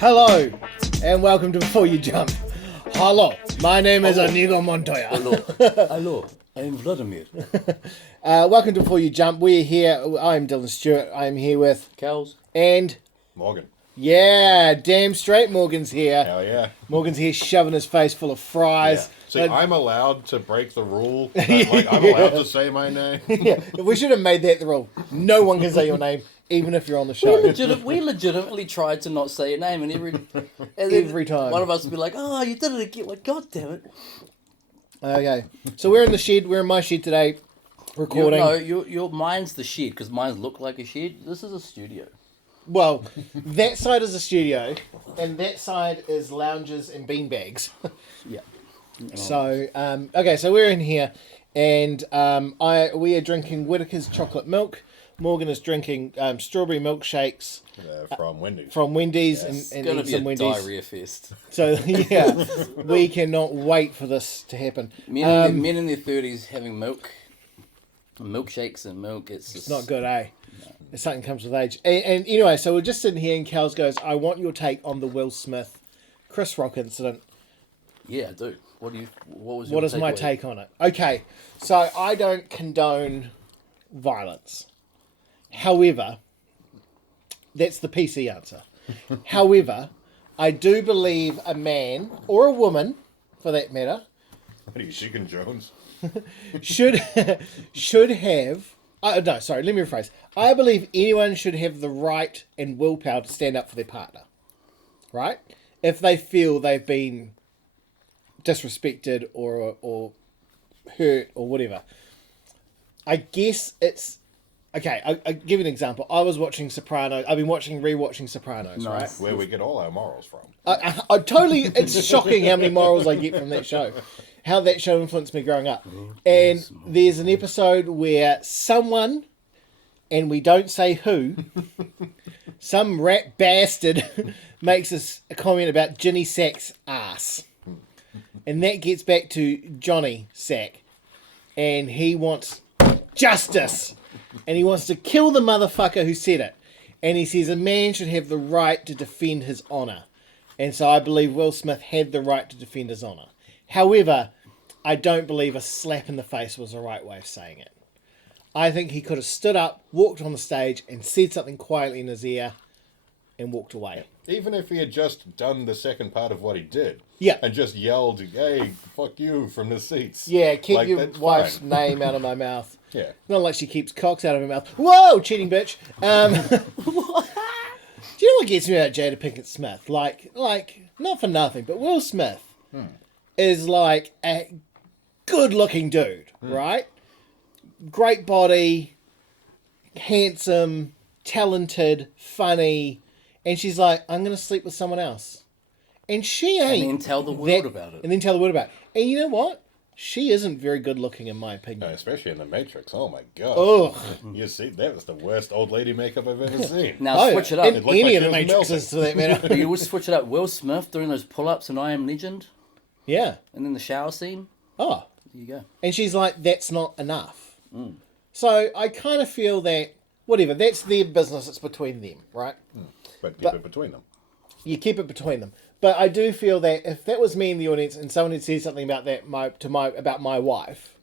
Hello, and welcome to Before You Jump. Hello, my name is Inigo Montoya. Hello, I am Vladimir. Welcome to Before You Jump. We're here. I'm Dylan Stewart. I'm here with Kels. and Morgan. yeah, damn straight. Morgan's here. Hell yeah. Morgan's here, shoving his face full of fries. Yeah. See, I'm allowed to break the rule. I'm allowed to say my name. Yeah, we should have made that the rule. No one can say your name, even if you're on the show. We legitimately tried to not say your name, and Every time. one of us would be like, "Oh, you did it again!" Like, God damn it! Okay, so we're in the shed. We're in my shed today, recording. Your mine's the shed because mine look like a shed. This is a studio. Well, that side is a studio, and that side is lounges and beanbags. Yeah. So, okay, so we're in here, and we are drinking Whittaker's chocolate milk. Morgan is drinking strawberry milkshakes From Wendy's. from Wendy's It's and gonna eat be some a Wendy's. diarrhea fest. So yeah, we cannot wait for this to happen. Men in their 30s having milkshakes and milk. It's just It's not good, eh? It's something comes with age. And anyway, so we're just sitting here, and Kels goes, "I want your take on the Will Smith, Chris Rock incident." Yeah, I do. What was your What is my takeaway? take on it? Okay, so I don't condone violence. However, that's the PC answer. However, I do believe a man, or a woman, for that matter, What are you, Chicken Jones? should have... no, sorry, let me rephrase. I believe anyone should have the right and willpower to stand up for their partner. Right? If they feel they've been disrespected or hurt or whatever. I guess it's... Okay, I'll give you an example. I was watching Sopranos. I've been rewatching Sopranos, right? Nice. Where we get all our morals from. I totally... It's shocking how many morals I get from that show. How that show influenced me growing up. And there's an episode where someone, and we don't say who, some rat bastard makes a comment about Ginny Sack's ass. And that gets back to Johnny Sack. And he wants justice. And he wants to kill the motherfucker who said it. And he says a man should have the right to defend his honour. And so I believe Will Smith had the right to defend his honour. However, I don't believe a slap in the face was the right way of saying it. I think he could have stood up, walked on the stage, and said something quietly in his ear, and walked away. Even if he had just done the second part of what he did. Yeah. And just yelled, "Hey, fuck you," from the seats. Yeah, keep Like, your that's wife's fine. name out of my mouth. Yeah. Not like she keeps cocks out of her mouth. Whoa, cheating bitch. Do you know what gets me about Jada Pinkett Smith? Like, not for nothing, but Will Smith is like a good-looking dude, right? Great body, handsome, talented, funny, and she's like, "I'm going to sleep with someone else," and she ain't. And then tell the world about it. And then tell the world about it. And you know what? She isn't very good-looking, in my opinion. Especially in The Matrix. Oh my god. Ugh. You see, that was the worst old lady makeup I've ever seen. Now switch it up. In It looked any like of the she was Matrixes, for that matter. You would switch it up. Will Smith doing those pull-ups in I Am Legend, Yeah. and then the shower scene. Oh. There you go. And she's like, that's not enough. So I kind of feel that, whatever, that's their business. It's between them, right? But keep it between them. You keep it between them. But I do feel that if that was me in the audience and someone had said something about that about my wife.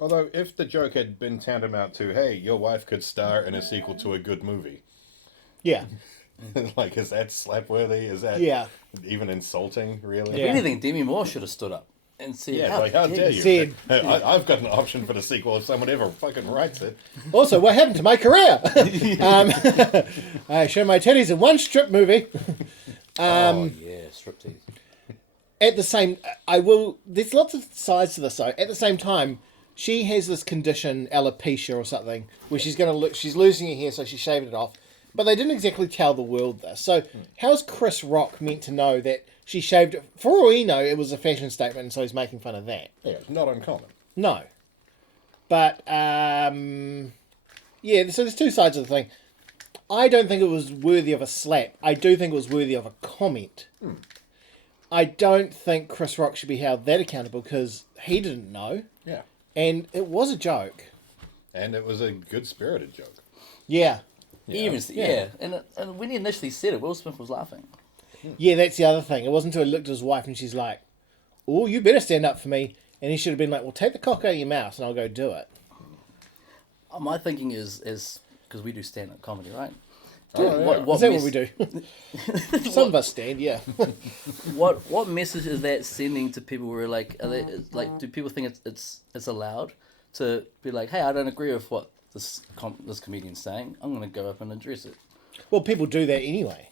Although, if the joke had been tantamount to, "Hey, your wife could star in a sequel to a good movie," Yeah. like, is that slapworthy? Is that even insulting, really? Yeah. If anything, Demi Moore should have stood up and said, Yeah, how dare you? Said- Hey, I've got an option for the sequel if someone ever fucking writes it. Also, what happened to my career? I show my titties in one strip movie. Oh, yeah, striptease. At the same, there's lots of sides to this though. At the same time, she has this condition, alopecia or something, where she's losing her hair, so she's shaving it off. But they didn't exactly tell the world this. So how's Chris Rock meant to know that she shaved it? For all we know, it was a fashion statement, and so he's making fun of that. Yeah, it's not uncommon. No. But, yeah, so there's two sides of the thing. I don't think it was worthy of a slap. I do think it was worthy of a comment. I don't think Chris Rock should be held that accountable because he didn't know. Yeah. And it was a joke. And it was a good-spirited joke. Yeah. Even, yeah. And when he initially said it, Will Smith was laughing. Yeah, that's the other thing. It wasn't until he looked at his wife and she's like, "Oh, you better stand up for me." And he should have been like, "Well, take the cock out of your mouth and I'll go do it." My thinking is because we do stand-up comedy, right? Is that what we do? Some of us stand, yeah. What message is that sending to people? Where like, do people think it's allowed to be like, hey, I don't agree with what this comedian's saying. I'm going to go up and address it. Well, people do that anyway.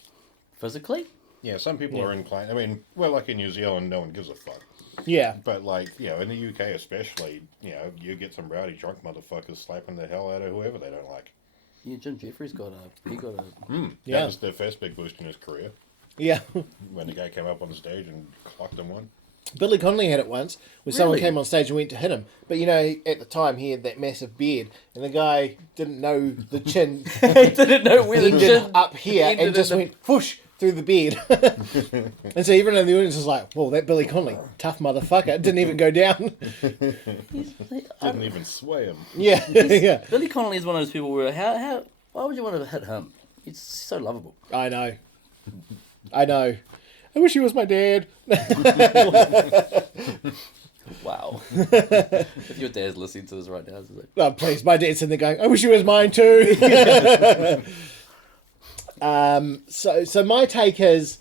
Physically? Yeah, some people are inclined. I mean, we're like in New Zealand, no one gives a fuck. Yeah. But like, in the UK especially, you get some rowdy drunk motherfuckers slapping the hell out of whoever they don't like. Yeah, Jim Jeffries got a. That was the first big boost in his career. Yeah. When the guy came up on the stage and clocked him one. Billy Connolly had it once, where someone came on stage and went to hit him. But at the time he had that massive beard, and the guy didn't know the chin. He didn't know where the chin up here, and just went whoosh through the beard. And so everyone in the audience was like, "Whoa, that Billy Connolly, tough motherfucker!" It didn't even go down. Didn't even sway him. Yeah, yeah. Billy Connolly is one of those people where why would you want to hit him? He's so lovable. I know. I wish he was my dad. Wow. If your dad's listening to this right now, it's like... Oh, please, my dad's in there going, I wish he was mine too. So my take is,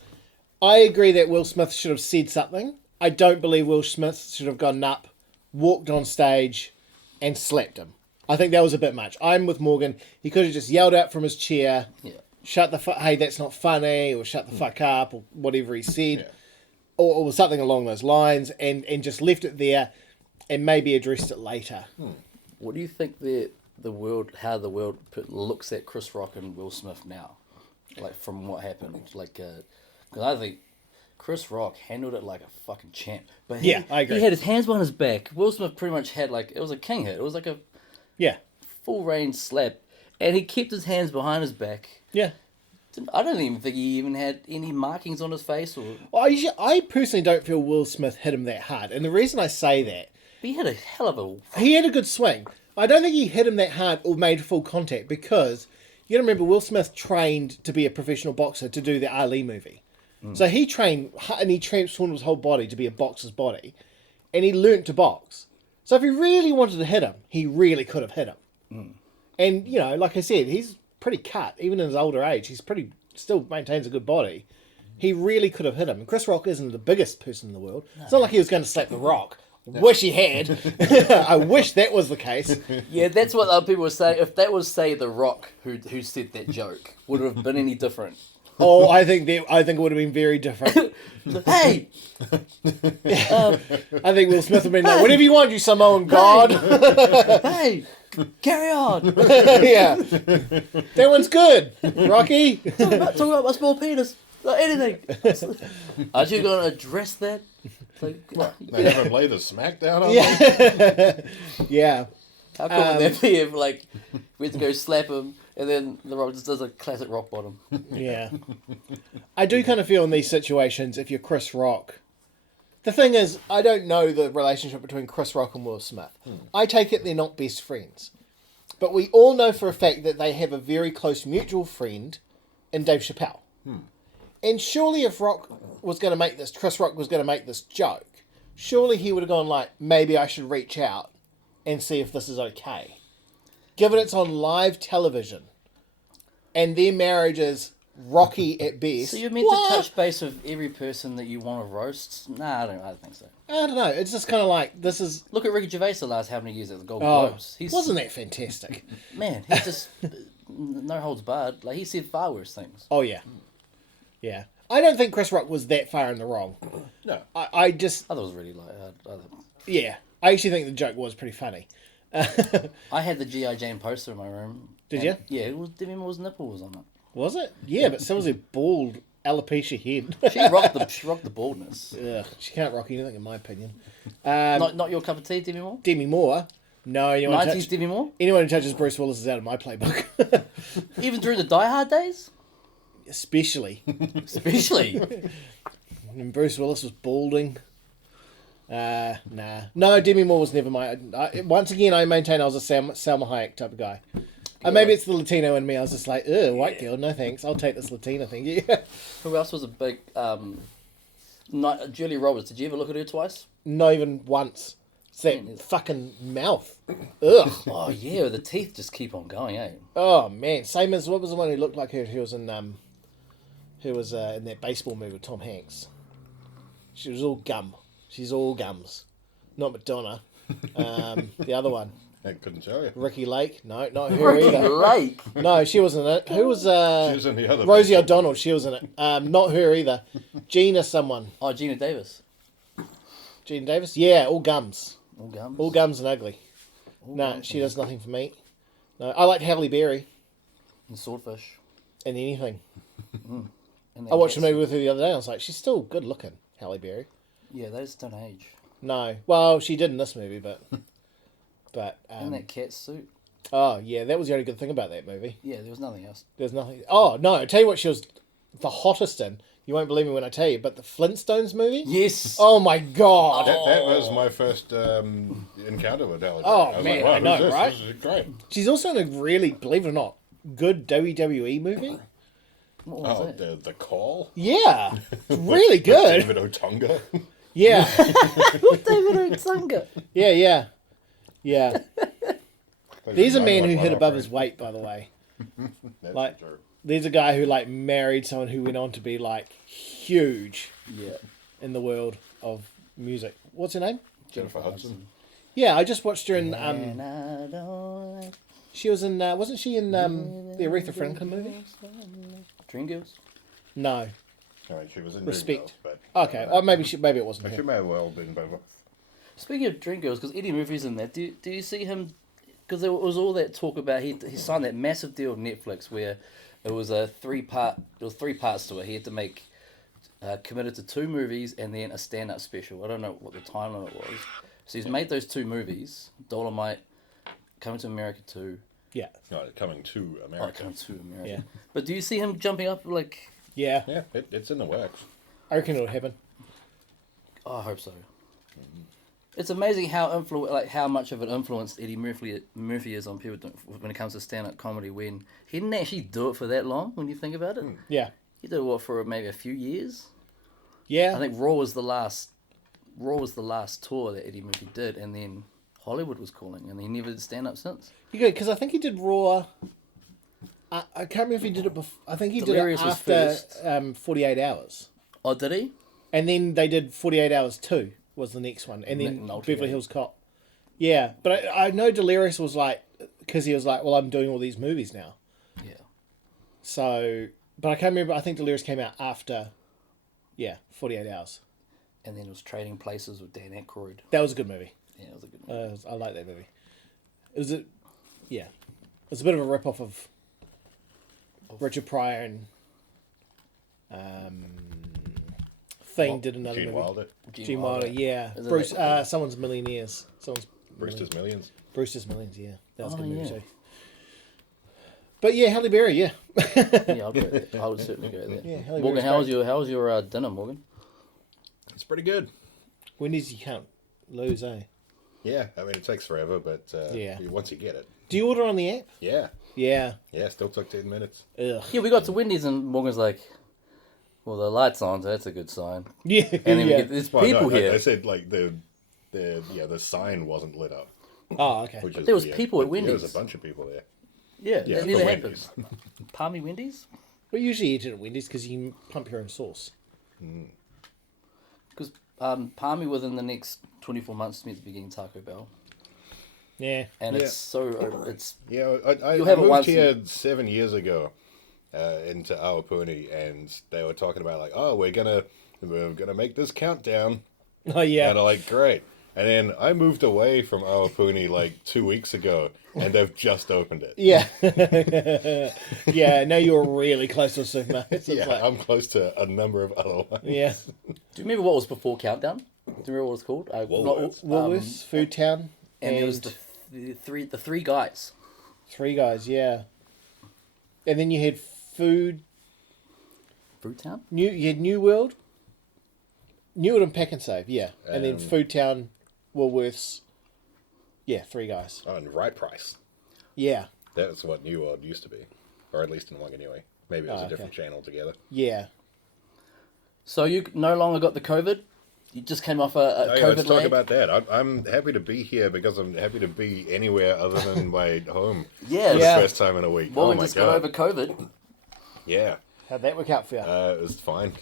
I agree that Will Smith should have said something. I don't believe Will Smith should have gotten up, walked on stage, and slapped him. I think that was a bit much. I'm with Morgan. He could have just yelled out from his chair, shut the fuck, hey, that's not funny, or shut the fuck up, or whatever he said, or something along those lines, and just left it there, and maybe addressed it later. What do you think how the world looks at Chris Rock and Will Smith now? Like, from what happened? Like, because I think Chris Rock handled it like a fucking champ. But I agree. He had his hands behind his back. Will Smith pretty much had, like, it was a king hit. It was like a full range slap. And he kept his hands behind his back. Yeah. I don't even think he even had any markings on his face. I personally don't feel Will Smith hit him that hard. And the reason I say that... He had a hell of a... He had a good swing. I don't think he hit him that hard or made full contact because... You gotta remember, Will Smith trained to be a professional boxer to do the Ali movie. So he trained and he transformed his whole body to be a boxer's body. And he learnt to box. So if he really wanted to hit him, he really could have hit him. And, like I said, he's pretty cut. Even in his older age, he's still maintains a good body. He really could have hit him. And Chris Rock isn't the biggest person in the world. No. It's not like he was going to slap The Rock. Wish he had. I wish that was the case. Yeah, that's what other people were saying. If that was, say, The Rock who said that joke, would it have been any different? Oh, I think it would have been very different. Hey! I think Will Smith would have been like, whatever you want, you Samoan god. Hey! Carry on! Yeah. That one's good, Rocky. Talk about my small penis. Like anything. Aren't you going to address that? Like, they have him lay the smackdown on him? Yeah. How cool would that be if, like, we had to go slap him and then The Rock just does a classic rock bottom? Yeah. I do kind of feel in these situations, if you're Chris Rock... The thing is, I don't know the relationship between Chris Rock and Will Smith. I take it they're not best friends. But we all know for a fact that they have a very close mutual friend in Dave Chappelle. And surely if Chris Rock was going to make this joke, surely he would have gone like, maybe I should reach out and see if this is okay. Given it's on live television and their marriage is rocky at best. So you're meant to touch base with every person that you want to roast? Nah, I don't think so. I don't know. It's just kind of like, this is... Look at Ricky Gervais the last how many years at the Golden Globes. Wasn't that fantastic? Man, he just... no holds barred. Like, he said far worse things. Oh, yeah. Yeah. I don't think Chris Rock was that far in the wrong. No. I just... I thought it was really like... Yeah. I actually think the joke was pretty funny. I had the G.I. Jane poster in my room. Did you? Yeah, it was Demi Moore's nipple was on it. Was it? Yeah, but so was her bald alopecia head. She rocked the baldness. Ugh, she can't rock anything, in my opinion. Not your cup of tea, Demi Moore? Demi Moore? No. 90s Demi Moore? Anyone who touches Bruce Willis is out of my playbook. Even during the Die Hard days? Especially. When Bruce Willis was balding. Nah. No, Demi Moore was never my... once again, I maintain I was a Salma Hayek type of guy. Maybe it's the Latino in me. I was just like, ugh, white girl, no thanks. I'll take this Latina thing. Yeah. Who else was a big? Not Julia Roberts. Did you ever look at her twice? Not even once. It's that fucking mouth. Ugh. Oh yeah, the teeth just keep on going, eh? Oh man, same as what was the one who looked like her? Who was in in that baseball movie with Tom Hanks. She was all gum. She's all gums. Not Madonna. The other one. I couldn't tell you. Ricky Lake. No, not her either. Lake. No, she wasn't in it. Who was She was in the other. Rosie O'Donnell? She was in it. Not her either. Gina someone. Oh, Gina Davis. Gina Davis? Yeah, all gums. All gums. All gums and ugly. No, she does nothing for me. No, I like Halle Berry And Swordfish. in anything. And I watched a movie with her the other day and I was like, she's still good looking, Halle Berry. Yeah, they just don't age. No. Well, she did in this movie, but... And that cat suit. Oh, yeah, that was the only good thing about that movie. Yeah, there was nothing else. There's nothing... Oh, no, I'll tell you what she was the hottest in. You won't believe me when I tell you, but the Flintstones movie? Yes. Oh, my God. That was my first encounter with Halle Berry. Oh, I was man, like, wow, I know, who's this? right? This is great. She's also in a really, believe it or not, good WWE movie. What was Oh, that? the call. Yeah. It's really good. David Otunga. Yeah. David Otunga. Yeah. There's a Nine man who one hit one above his operation. weight, by the way. That's Like- true. There's a guy who, like, married someone who went on to be, like, huge Yeah. in the world of music. What's her name? Jennifer Hudson. Yeah, I just watched her in, And I don't like she was in, wasn't she in, the Aretha Franklin movie? Dreamgirls. No. All right, she was in Respect. Dreamgirls, Okay, or maybe it wasn't but she her. may have well been both. Speaking of Dreamgirls, because Eddie Murphy's in that, do you see him? Because there was all that talk about he signed that massive deal with Netflix where it was a three parts to it. He had to make committed to 2 movies and then a stand up special. I don't know what the time limit was. So he's made those 2 movies, Dolomite, Coming to America 2. Yeah. No, coming to Oh, America. Coming to America. Yeah. But do you see him jumping up like? Yeah. Yeah, it's in the works. I reckon it'll happen. Oh, I hope so. It's amazing how how much of an influence Eddie Murphy is on people when it comes to stand-up comedy. When he didn't actually do it for that long, when you think about it, Yeah. he did what for maybe a few years. Yeah. I think Raw was the last tour that Eddie Murphy did, and then Hollywood was calling, and he never did stand-up since. You good, because I think he did Raw. I can't remember if he did it before. I think he Delirious did it was after 48 Hours. Oh, did he? And then they did 48 Hours 2 was the next one. And then Nick Nolte, Beverly yeah. Hills Cop. Yeah, but I know Delirious was like, because he was like, well, I'm doing all these movies now. Yeah. So, but I can't remember. I think Delirious came out after, 48 Hours. And then it was Trading Places with Dan Aykroyd. That was a good movie. Yeah, it was a good movie. I like that movie. It was a bit of a rip off of Richard Pryor and Thing did another Gene movie. Wilder. Gene Wilder, yeah. Isn't Bruce, that- Someone's Millionaires. Brewster's Millions. Brewster's Millions, yeah. That was a Oh, good movie yeah. too. But yeah, Halle Berry, yeah. Yeah, I'll go there. I would certainly go there. Yeah, Halle Morgan, Berry's great. how was your dinner, Morgan? It's pretty good. Wendy's you can't lose, eh? Yeah, I mean, it takes forever, but Yeah. once you get it. Do you order on the app? Yeah. Yeah. Yeah, still took 10 minutes. Ugh. Yeah, we got to Wendy's and Morgan's like, well, the light's on, so that's a good sign. Yeah. And then we yeah. get there's Well, people no, here. I said, like, the sign wasn't lit up. Oh, okay. Which is There was weird. people at But, yeah, there Wendy's. was a bunch of people there. Yeah, Yeah, that for never Wendy's. happened. Palmy Wendy's? We usually eat it at Wendy's because you can pump your own sauce. Because Palmy within the next 24 months is meant to be getting Taco Bell. Yeah. And Yeah. it's so, it's, Yeah, I You'll have it moved once here 7 years ago into Awapuni, and they were talking about, like, oh, we're gonna make this countdown. Oh, yeah. And I'm like, great. And then I moved away from Awapuni like 2 weeks ago, and they've just opened it. Yeah. Yeah, now you're really close to a supermarket. So Yeah, it's like, I'm close to a number of other ones. yeah. do you remember what was before Countdown? Do you remember what it was called? Woolworths. Woolworths, Food Town, And there was the three guys. Three Guys, yeah. And then you had Food Town? You had New World and Pack and Save, yeah. And then Food Town, Woolworths, yeah, Three Guys. Oh, and Right Price. Yeah. That's what New World used to be. Or at least in Wanganui. Maybe it was Oh, a different channel altogether. Yeah. So you no longer got the COVID? You just came off a Yeah, COVID let's talk lag? about that. I'm happy to be here because I'm happy to be anywhere other than my home. Yeah. For Yeah. the first time in a week. Well, oh we my just god. got over COVID. Yeah. How'd that work out for you? It was fine.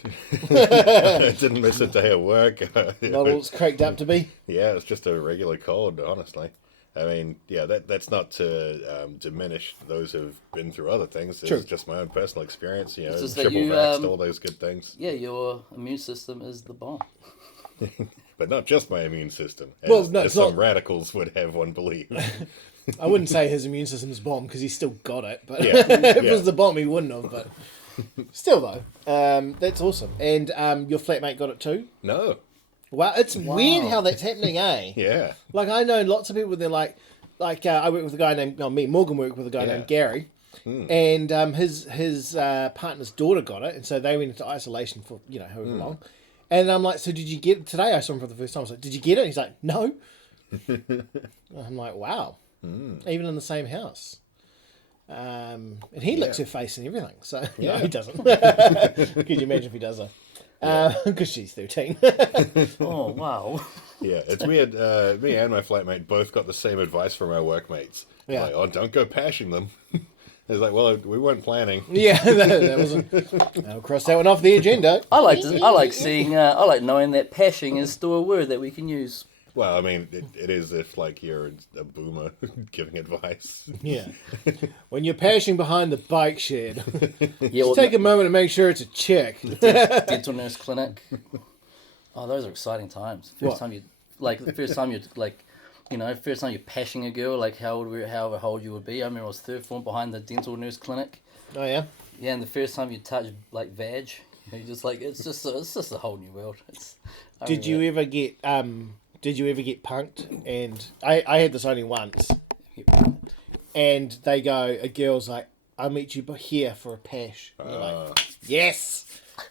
I didn't miss a day of work. Not all it's cracked up to be. Yeah, it's just a regular cold, honestly. I mean, yeah, that's not to diminish those who've been through other things. It's True. just my own personal experience, you know, It's just that triple you, vaxxed, all those good things. Yeah, your immune system is the bomb. But not just my immune system, as, Well, no, as it's some not- radicals would have one believe. I wouldn't say his immune system's bomb because he's still got it. But Yeah, if it yeah. was the bomb, he wouldn't have. But still, though, that's awesome. And your flatmate got it too. No. Wow, it's weird how that's happening, eh? Yeah. Like I know lots of people. They're like I work with a guy named me and Morgan work with a guy Yeah. named Gary, and his partner's daughter got it, and so they went into isolation for however long. And I'm like, so did you get it today? I saw him for the first time. I was like, did you get it? And he's like, no. I'm like, wow. Even in the same house. And he licks her face and everything. So no, he doesn't. Could you imagine if he does though? Because she's 13. Oh, wow. Yeah, it's weird. Me and my flatmate both got the same advice from our workmates. Yeah. Like, oh, don't go pashing them. It's like, well, we weren't planning. Yeah, that wasn't. I'll cross that one off the agenda. I like knowing that pashing is still a word that we can use. Well, I mean, it is if, like, you're a boomer giving advice. Yeah. When you're pashing behind the bike shed, Yeah, just take a moment to make sure it's a chick. dental nurse clinic. Oh, those are exciting times. What? First time you're pashing a girl, like however old you would be. I remember I was third form behind the dental nurse clinic. Oh, yeah? Yeah, and the first time you touch like vag, you're just like it's just a whole new world. Did you ever get punked? And I had this only once. And they go, a girl's like, I'll meet you here for a pash. And you're like, yes!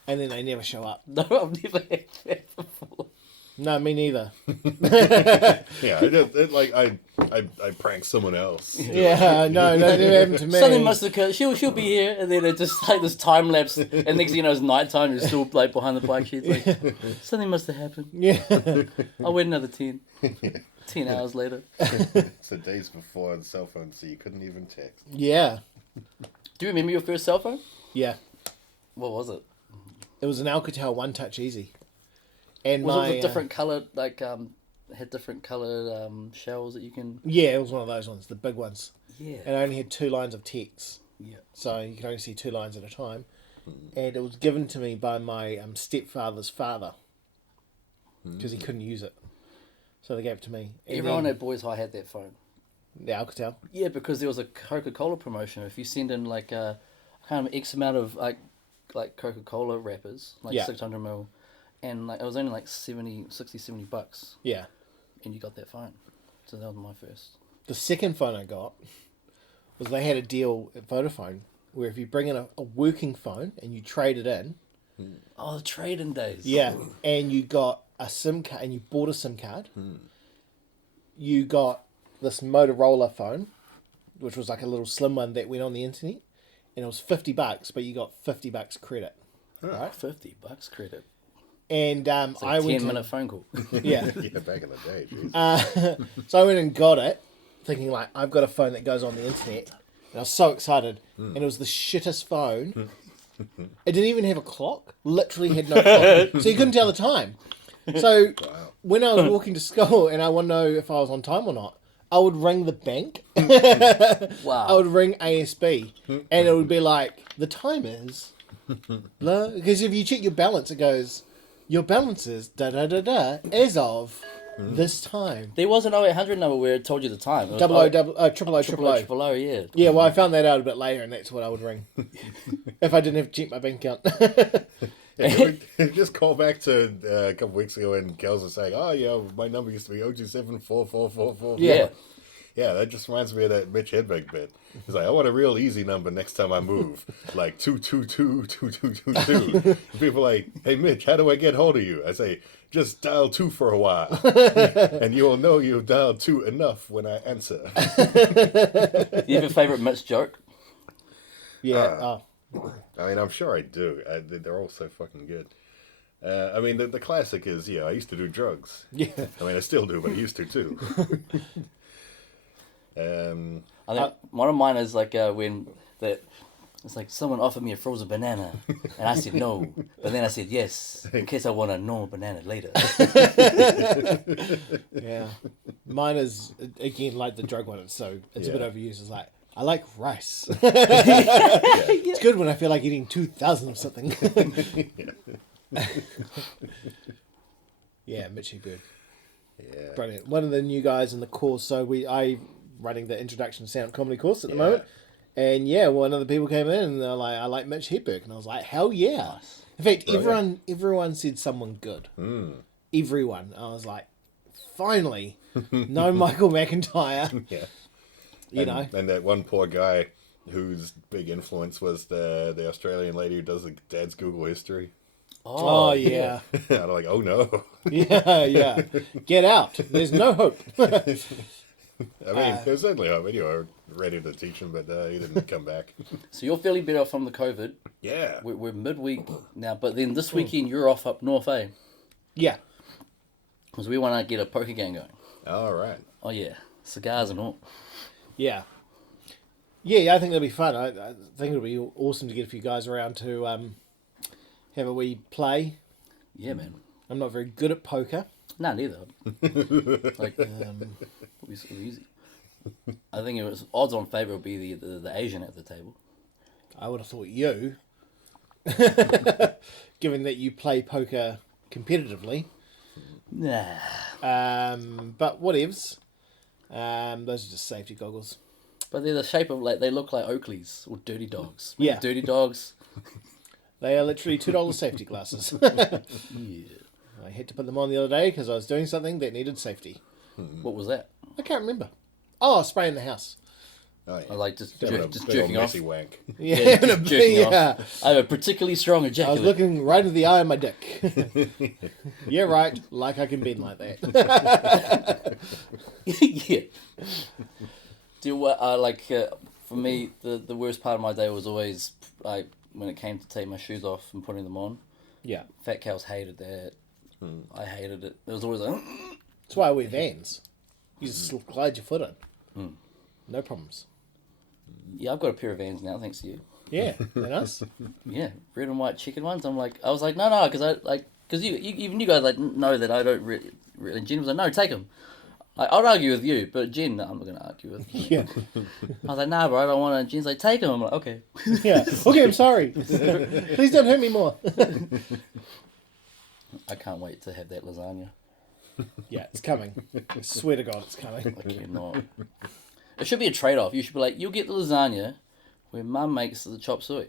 And then they never show up. No, I've never had that before. No, me neither. Yeah, I pranked someone else. Yeah, no, that never happened to me. Something must occur. She'll be here, and then it just like this time lapse, and next thing you know, it's nighttime. You're still like behind the bike shed. Like something must have happened. Yeah. I'll wait another 10 hours later. So days before the cell phone, so you couldn't even text. Yeah. Do you remember your first cell phone? Yeah. What was it? It was an Alcatel One Touch Easy. And Was my, it with different coloured had different coloured shells that you can? yeah, it was one of those ones, the big ones. Yeah. And I only had 2 lines of text. Yeah. So you could only see 2 lines at a time. And it was given to me by my stepfather's father. Because he couldn't use it. So they gave it to me. And Everyone then- at Boys High had that phone. the Alcatel. Yeah, because there was a Coca-Cola promotion. If you send in like a kind of X amount of like Coca-Cola wrappers, like Yeah. 600 ml, and like it was only like 70 bucks, Yeah. and you got that phone. So that was my first. The second phone I got was they had a deal at Vodafone where if you bring in a working phone and you trade it in, Oh, the trade-in days. yeah, and you got a SIM card and you bought a SIM card, you got this Motorola phone, which was like a little slim one that went on the internet, and it was $50, but you got $50 credit. Right, $50 credit. And It's like I a went 10-minute phone call. yeah. Yeah, back in the day, geez. So I went and got it, thinking like I've got a phone that goes on the internet, and I was so excited. And it was the shittest phone. It didn't even have a clock. Literally had no clock, so you couldn't tell the time. So when I was walking to school and I wanted to know if I was on time or not, I would ring the bank. Wow. I would ring ASB, and it would be like the time is blah. Because if you check your balance, it goes your balance is da da da da as of this time. There was an 0800 number where it told you the time. It was Triple O. triple O, yeah. Yeah, well, I found that out a bit later, and that's what I would ring if I didn't have to check my bank account. Yeah, just call back to a couple weeks ago when Kels was saying, "Oh yeah, my number used to be 0274444." Yeah. Yeah, that just reminds me of that Mitch Hedberg bit. He's like, "I want a real easy number next time I move, like 2222222." People are like, "Hey Mitch, how do I get hold of you?" I say, Just dial 2 for a while, and you will know you've dialed 2 enough when I answer. You have a favourite Mitch joke? Yeah. I mean, I'm sure I do. They're all so fucking good. I mean, the classic is, yeah, I used to do drugs. Yeah. I mean, I still do, but I used to too. I think one of mine is like when that it's like someone offered me a frozen banana, and I said no, but then I said yes in case I want a normal banana later. Yeah. Mine is, again, like the drug one. It's a bit overused. It's like, I like rice. It's good when I feel like eating 2,000 of something. Yeah, Mitchy Bird. Yeah. Brilliant. One of the new guys in the course. So I running the introduction to sound comedy course at the moment. And one of the people came in and they're like, I like Mitch Hedberg. And I was like, hell yeah. Nice. In fact, everyone said someone good. Everyone. I was like, finally, no Michael McIntyre. Yeah. You know. And that one poor guy whose big influence was the Australian lady who does the dad's Google history. Oh, yeah. I'm like, oh no. Yeah. Get out. There's no hope. I mean, there's certainly hope. Anyway, I was ready to teach him, but he didn't come back. So you're feeling better from the COVID. Yeah. We're midweek now, but then this weekend you're off up north, eh? Yeah. Because we want to get a poker game going. All right. Oh yeah, cigars and all. Yeah. Yeah, I think it'll be fun. I think it'll be awesome to get a few guys around to have a wee play. Yeah, man. I'm not very good at poker. Nah, neither. Like, it'll be sort of easy. I think it was odds on favour would be the Asian at the table. I would have thought you, given that you play poker competitively. Nah. But whatevs. Those are just safety goggles. But they're the shape of they look like Oakleys or Dirty Dogs. Yeah. Dirty Dogs. They are literally $2 safety glasses. Yeah. I had to put them on the other day because I was doing something that needed safety. What was that? I can't remember. Oh, spraying the house. Oh, yeah. I like just Bit of a jerking off. messy wank. Yeah, Just jerking yeah. off. I have a particularly strong I was ejaculate. looking right in the eye of my dick. Yeah, right. Like I can bend like that. Yeah. Do what I like. For me, the worst part of my day was always when it came to take my shoes off and putting them on. Yeah. Fat cows hated that. I hated it. It was always like. That's why I wear Vans. You just glide your foot in. No problems. Yeah, I've got a pair of Vans now, thanks to you. Yeah, and us. Yeah, red and white chicken ones. I was like, no, because you even you guys like know that I don't really. And Jen was like, no, take them. I'd argue with you, but Jen, no, I'm not gonna argue with you. Yeah. I was like, nah, bro, I don't want to. Jen's like, take them. I'm like, okay. Yeah. Okay, I'm sorry. Please don't hurt me more. I can't wait to have that lasagna. Yeah, it's coming. I swear to God, it's coming. I cannot. It should be a trade-off. You should be like, you'll get the lasagna where Mum makes the chop suey.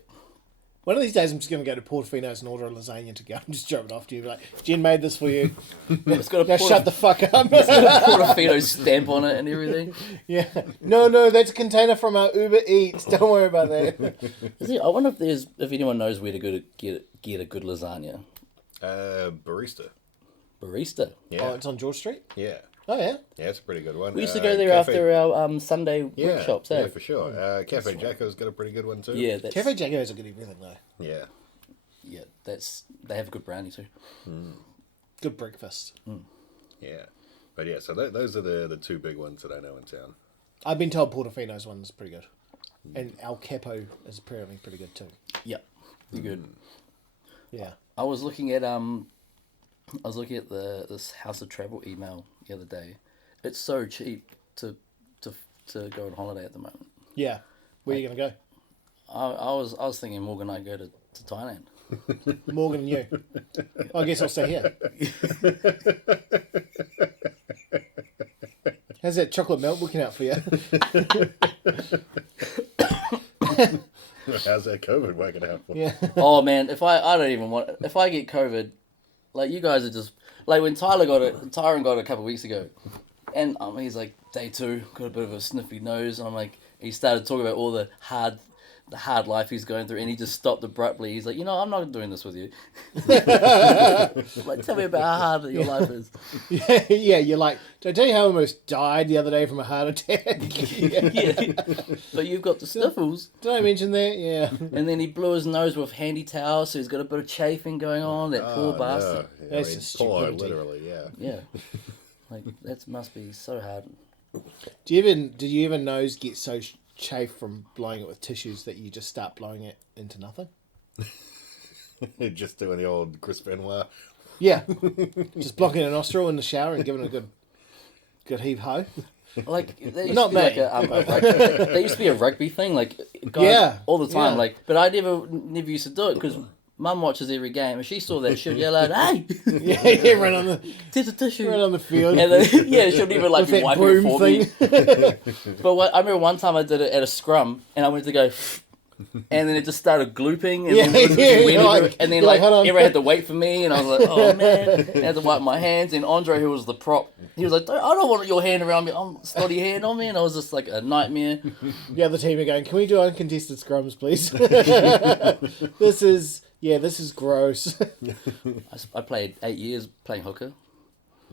One of these days, I'm just going to go to Portofino's and order a lasagna to go and just drop it off to you. Be like, Jen made this for you. It's got a Now shut the fuck up. Portofino stamp on it and everything. Yeah. No, that's a container from our Uber Eats. Don't worry about that. I wonder if anyone knows where to go to get a good lasagna. Barista. Barista. Yeah. Oh, it's on George Street? Yeah. Oh, yeah? Yeah, it's a pretty good one. We used to go there Cafe... after our Sunday workshops. Yeah, for sure. Cafe Jacko's got a pretty good one too. Yeah, that's, Cafe Jacko's a good everything, though. Yeah. Yeah, they have a good brownie too. Good breakfast. Yeah. But yeah, so those are the two big ones that I know in town. I've been told Portofino's one's pretty good. And El Capo is apparently pretty good, too. Yep, you're good. Yeah. I was looking at this House of Travel email the other day. It's so cheap to go on holiday at the moment. Yeah. Where are you going to go? I was thinking Morgan and I go to Thailand. Morgan and you. I guess I'll stay here. How's that chocolate milk looking out for you? How's that COVID working out for? Yeah. Oh man, if I get COVID, like you guys are just like when Tyron got it a couple of weeks ago, and he's like day 2, got a bit of a sniffy nose, and I'm like, he started talking about all the hard the hard life he's going through, and he just stopped abruptly. He's like, I'm not doing this with you. Like, tell me about how hard your life is. Yeah, you're like, did I tell you how I almost died the other day from a heart attack? Yeah. But you've got the sniffles. Did I mention that? Yeah. And then he blew his nose with handy towels, so he's got a bit of chafing going on. That poor bastard. No. That's I mean, just poor, stupidity. literally, yeah. Yeah. Like, that must be so hard. Did you ever nose get so chafed from blowing it with tissues that you just start blowing it into nothing? Just doing the old Chris Benoit. Yeah. Just blocking a nostril in the shower and giving it a good heave ho. Like, that used Not to be like me. that used to be a rugby thing, like, guys, Yeah, all the time. yeah. Like, but I never used to do it because Mum watches every game, and she saw that she'd yell out, "Hey, Yeah, right on the there's a tissue!" right on the field. And then, yeah, she'll even like With be that wiping it broom for thing. me. But I remember one time I did it at a scrum, and I went to go, and then it just started glooping, and then, it Yeah, went you're like- everywhere, and then you're like, like hold on. everyone had to wait for me, and I was like, "Oh man!" I had to wipe my hands. And Andre, who was the prop, he was like, "I don't want your hand around me. I'm snotty hand on me," and I was just like a nightmare. The other team are going, can we do uncontested scrums, please? This is gross. I played 8 years playing hooker.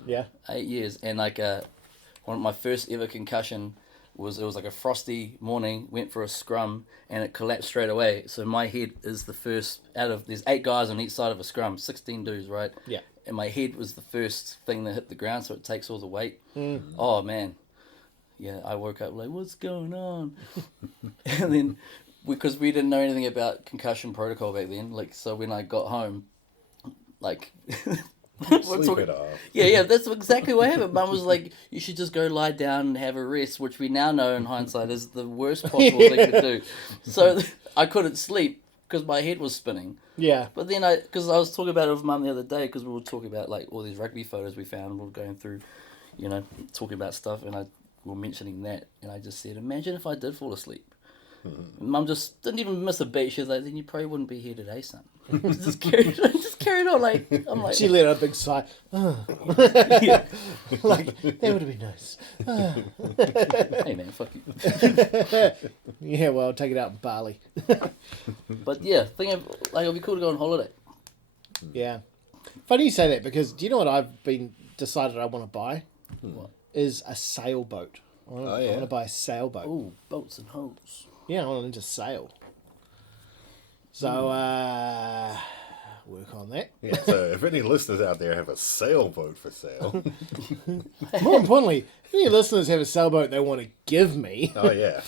Yeah. 8 years, and like one of my first ever concussion was like a frosty morning. Went for a scrum and it collapsed straight away. So my head is the first out of there's 8 guys on each side of a scrum, 16 dudes, right? Yeah. And my head was the first thing that hit the ground, so it takes all the weight. Oh man, yeah. I woke up like, what's going on? And then because we didn't know anything about concussion protocol back then, like so when I got home, like. Sleep it off. Yeah, that's exactly what happened. Mum was like, you should just go lie down and have a rest, which we now know in hindsight is the worst possible thing to do. So I couldn't sleep because my head was spinning. Yeah. But then because I was talking about it with Mum the other day, because we were talking about like all these rugby photos we found, and we were going through, talking about stuff, and we were mentioning that, and I just said, imagine if I did fall asleep. Mum just didn't even miss a beat. She was like, then you probably wouldn't be here today, son. just carried on like I'm like She let out a big sigh. yeah. Like, that would have been nice. Hey man, fuck you. Yeah, well, take it out in Bali. But yeah, think of like it'll be cool to go on holiday. Yeah. Funny you say that, because do you know what I've been decided I want to buy? What? Is a sailboat. I want to buy a sailboat. Oh, boats and hoes. Yeah, I want to just sail. So, work on that. Yeah, so if any listeners out there have a sailboat for sale, More importantly, if any listeners have a sailboat they want to give me, oh yeah,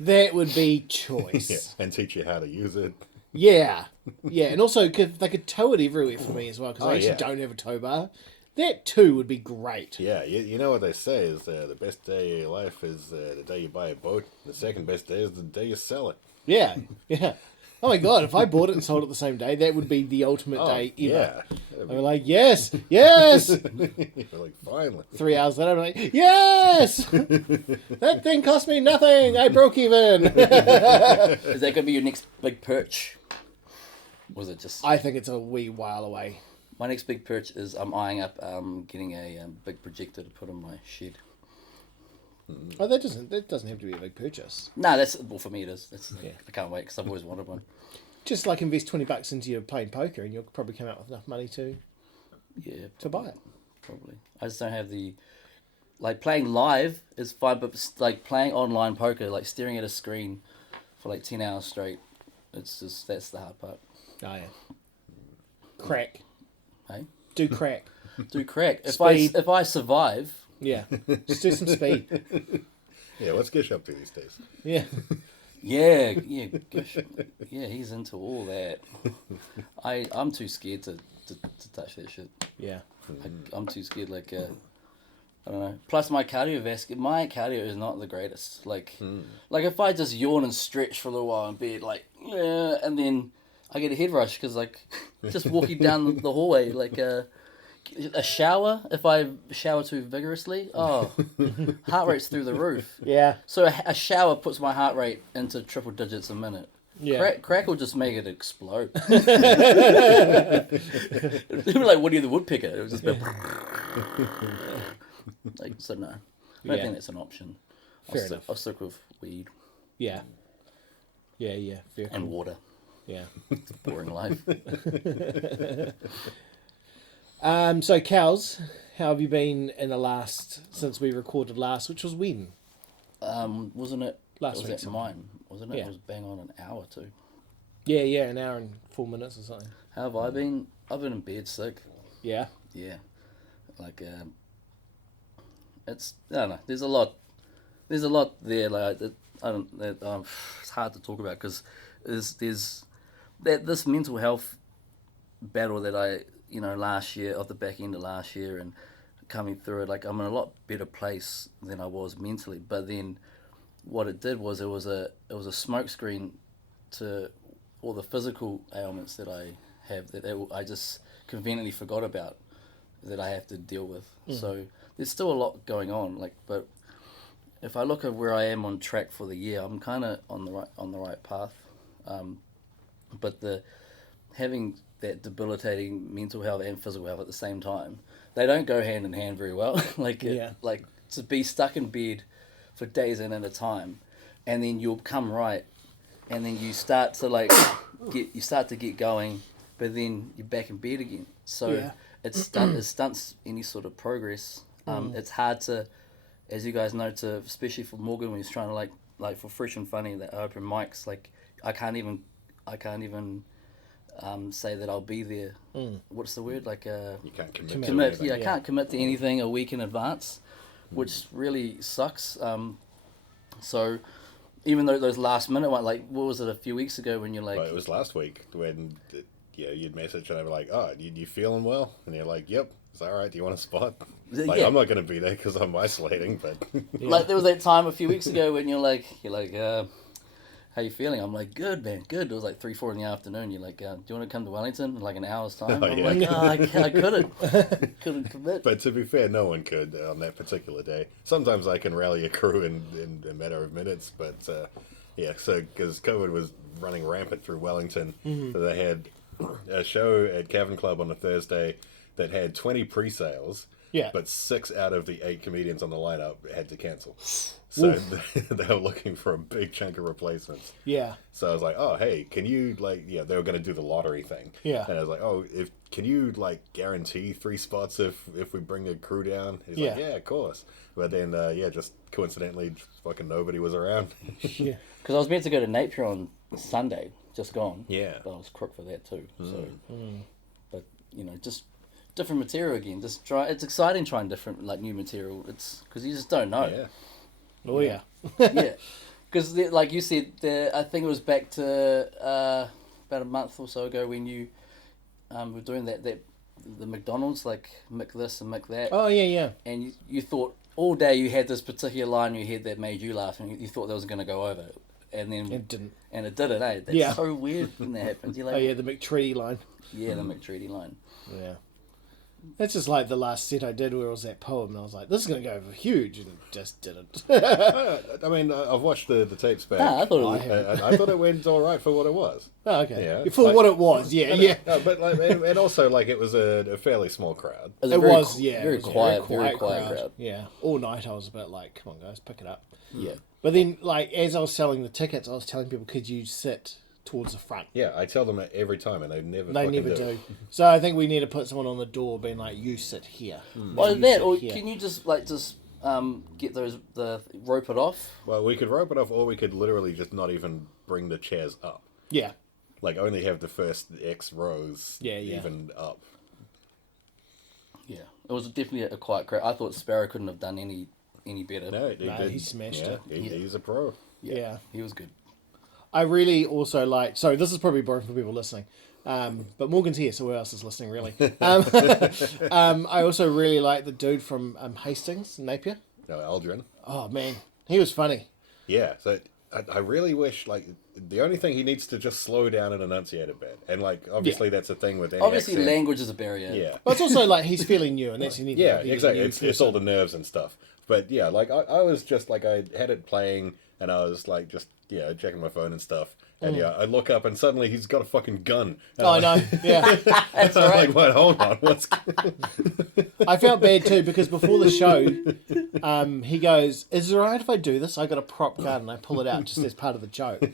that would be yeah, choice. and teach you how to use it. Yeah. Yeah, and also they could tow it everywhere for me as well, because Oh, I actually yeah. don't have a tow bar. That too would be great. Yeah, you know what they say is the best day of your life is the day you buy a boat. The second best day is the day you sell it. Yeah, yeah. Oh my god, if I bought it and sold it the same day, that would be the ultimate Oh, day ever. yeah. I'd be like, yes, yes! You're like, finally. 3 hours later, I'm like, yes! That thing cost me nothing! I broke even! Is that going to be your next big perch? Was it just... I think it's a wee while away. My next big perch is I'm eyeing up getting a big projector to put in my shed. Oh, that doesn't have to be a big purchase. No, well for me it is. I can't wait because I've always wanted one. Just like invest $20 into your playing poker and you'll probably come out with enough money to buy it. Probably. I just don't have the... Like, playing live is fine, but like playing online poker, like staring at a screen for like 10 hours straight, it's just, that's the hard part. Oh, yeah. Crack. Hey? Do crack. Do crack. Speed. If I survive... Yeah. Just do some speed. Yeah, what's Gish up to these days? Yeah. Yeah, gosh. Yeah, he's into all that. I'm too scared to touch that shit. Yeah. I'm too scared, like, I don't know. Plus my cardio is not the greatest. Like if I just yawn and stretch for a little while in bed, like, yeah, and then I get a head rush because, like, just walking down the hallway, like, a shower, if I shower too vigorously, heart rate's through the roof. Yeah. So a shower puts my heart rate into triple digits a minute. Yeah. Crack will just make it explode. It would be like Woody the Woodpecker. It was just like, so no. I don't Yeah. think that's an option. Fair enough. I'll stick with weed. Yeah. Yeah. Very and cool. water. Yeah. Boring life. So, Kels, how have you been in the since we recorded last, which was when? Wasn't it? Last was week, that sometime. mine? Wasn't it? Yeah. It was bang on an hour too. Yeah, an hour and 4 minutes or something. How have I been? I've been in bed sick. Yeah. Yeah, like it's I don't know. There's a lot there. Like I don't. It's hard to talk about because there's this mental health battle that I last year, off the back end of last year, and coming through it. Like I'm in a lot better place than I was mentally. But then what it did was it was a smokescreen to all the physical ailments that I have that I just conveniently forgot about that I have to deal with. So there's still a lot going on. Like, but if I look at where I am on track for the year, I'm kind of on the right path. But having that debilitating mental health and physical health at the same time, they don't go hand in hand very well. like to be stuck in bed for days in at a time, and then you'll come right, and then you start to get going, but then you're back in bed again. So it stunts any sort of progress. It's hard to, as you guys know, especially for Morgan when he's trying to like for Fresh and Funny, that open mics, like I can't even say that I'll be there. What's the word? Like You can't commit. commit. I can't commit to anything a week in advance, which really sucks. So even though those last minute one, like what was it a few weeks ago when you're like, Well, it was last week when you'd message and I'd be like, oh, you feeling well? And you're like, yep. Is that all right? Do you want a spot? Like, Yeah. I'm not going to be there because I'm isolating, but like there was that time a few weeks ago when you're like, how you feeling? I'm like, good, man, good. It was like 3-4 in the afternoon. You're like, do you want to come to Wellington in like an hour's time? Oh, I'm yeah. like, I couldn't commit. But to be fair, no one could on that particular day. Sometimes I can rally a crew in a matter of minutes, but so because COVID was running rampant through Wellington, so they had a show at Cavern Club on a Thursday that had 20 pre-sales. Yeah. But 6 out of the 8 comedians on the lineup had to cancel. So they were looking for a big chunk of replacements. Yeah. So I was like, oh, hey, can you, they were going to do the lottery thing. Yeah. And I was like, oh, can you, guarantee 3 spots if we bring a crew down? He's like, yeah, of course. But then, just coincidentally, fucking nobody was around. Yeah. Because I was meant to go to Napier on Sunday, just gone. Yeah. But I was crook for that too. So, but just different material again. Just try. It's exciting trying different, new material. It's because you just don't know. Yeah. Oh, yeah. Yeah. Because like you said, I think it was back to about a month or so ago when you were doing that the McDonald's, like mick this and mick that. Oh, yeah. And you thought all day you had this particular line in your head that made you laugh, and you thought that was going to go over, and then It didn't. and it didn't. That's so weird when that happens. You're like, Oh, yeah, the McTreaty line. yeah, the McTreaty line. Yeah. That's just like the last set I did where it was that poem, and I was like, this is going to go over huge, and it just didn't. I mean, I've watched the tapes back. I thought it was. I thought it went all right for what it was. Oh, okay. Yeah. For what it was, yeah. No, but and also it was a fairly small crowd. It very was, qu- yeah. very it was a quiet crowd. Yeah. All night I was a bit like, come on, guys, pick it up. Yeah. But then, as I was selling the tickets, I was telling people, could you sit towards the front? Yeah, I tell them every time, and they never. They fucking never do. So I think we need to put someone on the door being like, you sit here. Or You that, sit or here. can you just get the rope it off? Well, we could rope it off, or we could literally just not even bring the chairs up. Yeah. Like only have the first X rows even up. Yeah, it was definitely a quiet crowd. I thought Sparrow couldn't have done any better. No, he did. he smashed yeah, it. He's a pro. Yeah. He was good. I really also like. So this is probably boring for people listening, but Morgan's here, so who else is listening really? I also really like the dude from Hastings, Napier. No, Aldrin. Oh man, he was funny. Yeah, so I really wish the only thing he needs to just slow down and enunciate a bit, and obviously that's a thing with any Obviously, accent. language is a barrier. Yeah. But it's also like he's feeling new, and that's you need. Yeah, he's a exactly. new It's all the person. nerves and stuff. But yeah, I was just I had it playing, and I was just checking my phone and stuff, And I look up and suddenly he's got a fucking gun. And I know, yeah. That's I'm right. like, wait, hold on. What's... I felt bad too because before the show, he goes, "Is it alright if I do this? I got a prop gun and I pull it out just as part of the joke."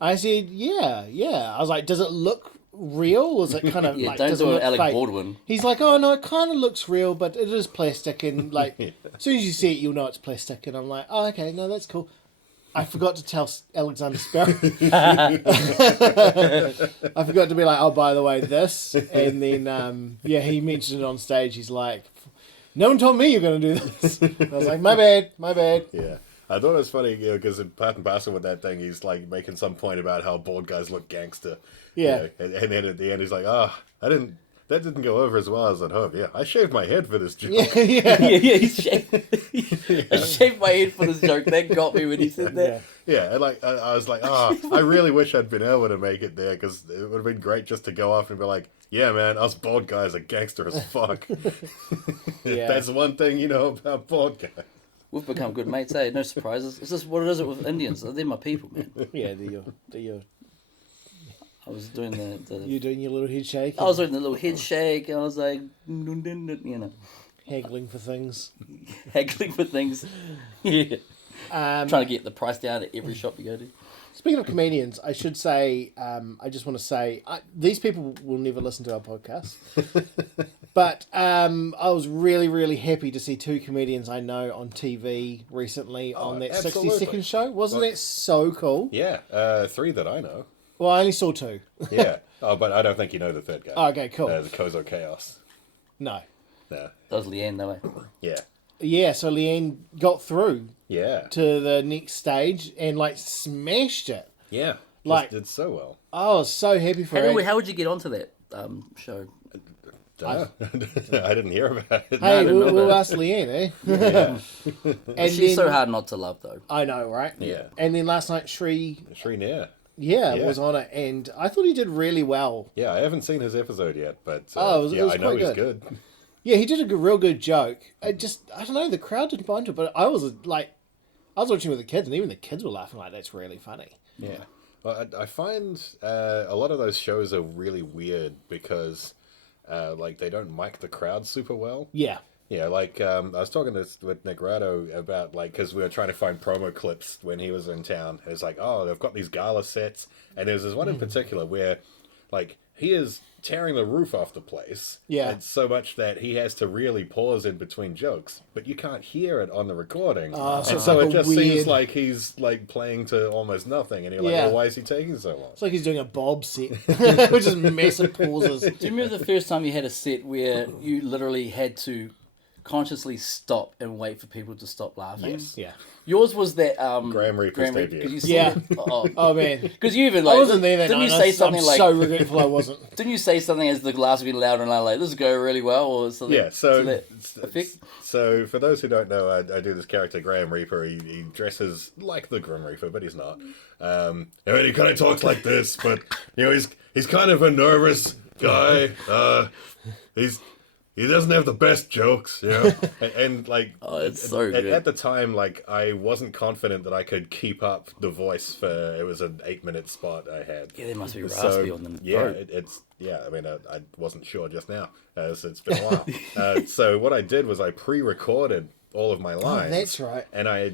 I said, "Yeah." I was like, "Does it look real? Or is it kind of Yeah, like don't does it do an look Alec fake?" Baldwin. He's like, "Oh no, it kind of looks real, but it is plastic and like as soon as you see it, you'll know it's plastic." And I'm like, "Oh, okay, no, that's cool." I forgot to tell Alexander Sparrow. I forgot to be like, "Oh, by the way, this," and then he mentioned it on stage. He's like, "No one told me you're going to do this." I was like, my bad. Yeah. I thought it was funny, because in part and parcel with that thing, he's like making some point about how bald guys look gangster. Yeah. And then at the end, he's like, that didn't go over as well as I'd hoped. Yeah, I shaved my head for this joke. Yeah. I shaved my head for this joke. That got me when he said that. Yeah, and like I was like, I really wish I'd been able to make it there because it would have been great just to go off and be like, yeah, man, us bald guys are gangster as fuck. Yeah. That's one thing you know about bald guys. We've become good mates, eh? No surprises. It's just what it is with Indians. They're my people, man. Yeah, they're your, I was doing the you're doing your little head shake. I was doing the little head shake. I was like, you know, haggling for things. haggling for things. Yeah. Trying to get the price down at every shop you go to. Speaking of comedians, I should say, I just want to say, these people will never listen to our podcast. But I was really, really happy to see two comedians I know on TV recently on that absolutely. 60-second show. Wasn't that so cool? Yeah, 3 that I know. Well, I only saw 2. Yeah. Oh, but I don't think you know the third guy. Oh, okay, cool. The Kozo Chaos. No. No. That was Leanne, though. Yeah. Yeah, so Leanne got through Yeah. to the next stage and, like, smashed it. Yeah. Like- Just did so well. I was so happy for her. How would you get onto that show? I didn't hear about it. Hey, didn't know we'll that. ask Leanne, eh? Yeah. And She's so then- hard not to love, though. I know, right? Yeah. And then last night, Shree, Shreenair. yeah, Yeah. was on it, and I thought he did really well. Yeah, I haven't seen his episode yet, but Oh, it was I know quite he's good. good. Yeah, he did a real good joke. I don't know, the crowd didn't mind it, but I was watching with the kids, and even the kids were laughing like, that's really funny. Yeah. Well, I find a lot of those shows are really weird because, like, they don't mic the crowd super well. Yeah. Yeah, like, I was talking with Nick Rado about, like, because we were trying to find promo clips when he was in town. And it's like, oh, they've got these gala sets. And there's this one in particular where, like, he is tearing the roof off the place. Yeah. And so much that he has to really pause in between jokes. But you can't hear it on the recording. Oh, so and it's so like it a just weird- seems like he's, like, playing to almost nothing. And you're like, Yeah. well, why is he taking so long? It's like he's doing a Bob set, which is massive pauses. Do you remember the first time you had a set where you literally had to consciously stop and wait for people to stop laughing? Yes. Yeah. Yours was that Graham Reaper's debut. Because Yeah. Oh, Oh, man. because you even like I wasn't there that didn't night. you say something I'm like so regretful I wasn't. didn't you say something as the laughs were getting louder and louder like this is going really well or something? Yeah, so to that effect? so for those who don't know, I do this character Graham Reaper. He dresses like the Grim Reaper, but he's not. I mean, he kind of talks like this, but you know, he's kind of a nervous guy. He doesn't have the best jokes, you know, and like Oh, it's so good. at the time, like I wasn't confident that I could keep up the voice for it was an 8-minute spot I had. Yeah, there must be So, raspy on them. yeah, throat. it's I mean, I wasn't sure just now, so it's been a while. So what I did was I pre-recorded all of my lines. that's right. And I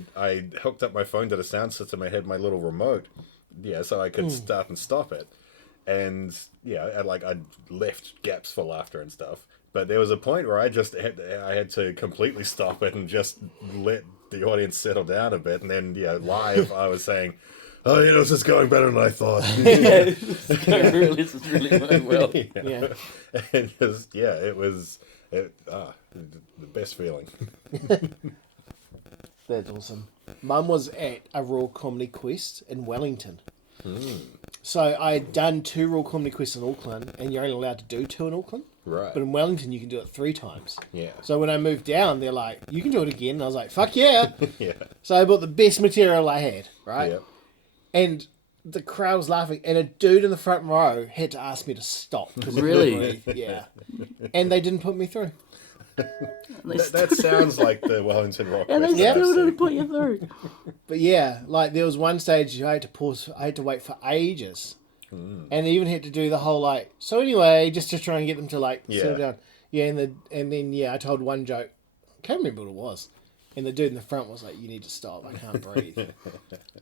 hooked up my phone to the sound system. I had my little remote, so I could start and stop it. And yeah, I left gaps for laughter and stuff. But there was a point where I had to completely stop it and just let the audience settle down a bit. And then live I was saying, oh, this is going better than I thought. This is really going well. Yeah. And it was the best feeling. That's awesome. Mum was at a Raw Comedy Quest in Wellington. So I had done 2 Raw Comedy Quests in Auckland, and you're only allowed to do 2 in Auckland. Right. But in Wellington, you can do it 3 times. Yeah. So when I moved down, they're like, you can do it again. And I was like, fuck yeah. Yeah. So I bought the best material I had, right? Yeah. And the crowd was laughing, and a dude in the front row had to ask me to stop. 'cause he Really? couldn't breathe. Yeah. And they didn't put me through. That sounds like the Wellington Rock. And they Western still FC. didn't put you through. But yeah, like there was one stage I had to pause. I had to wait for ages, and they even had to do the whole like. So anyway, just to try and get them to like settle down. Yeah, and then I told one joke. I can't remember what it was, and the dude in the front was like, "You need to stop. I can't breathe."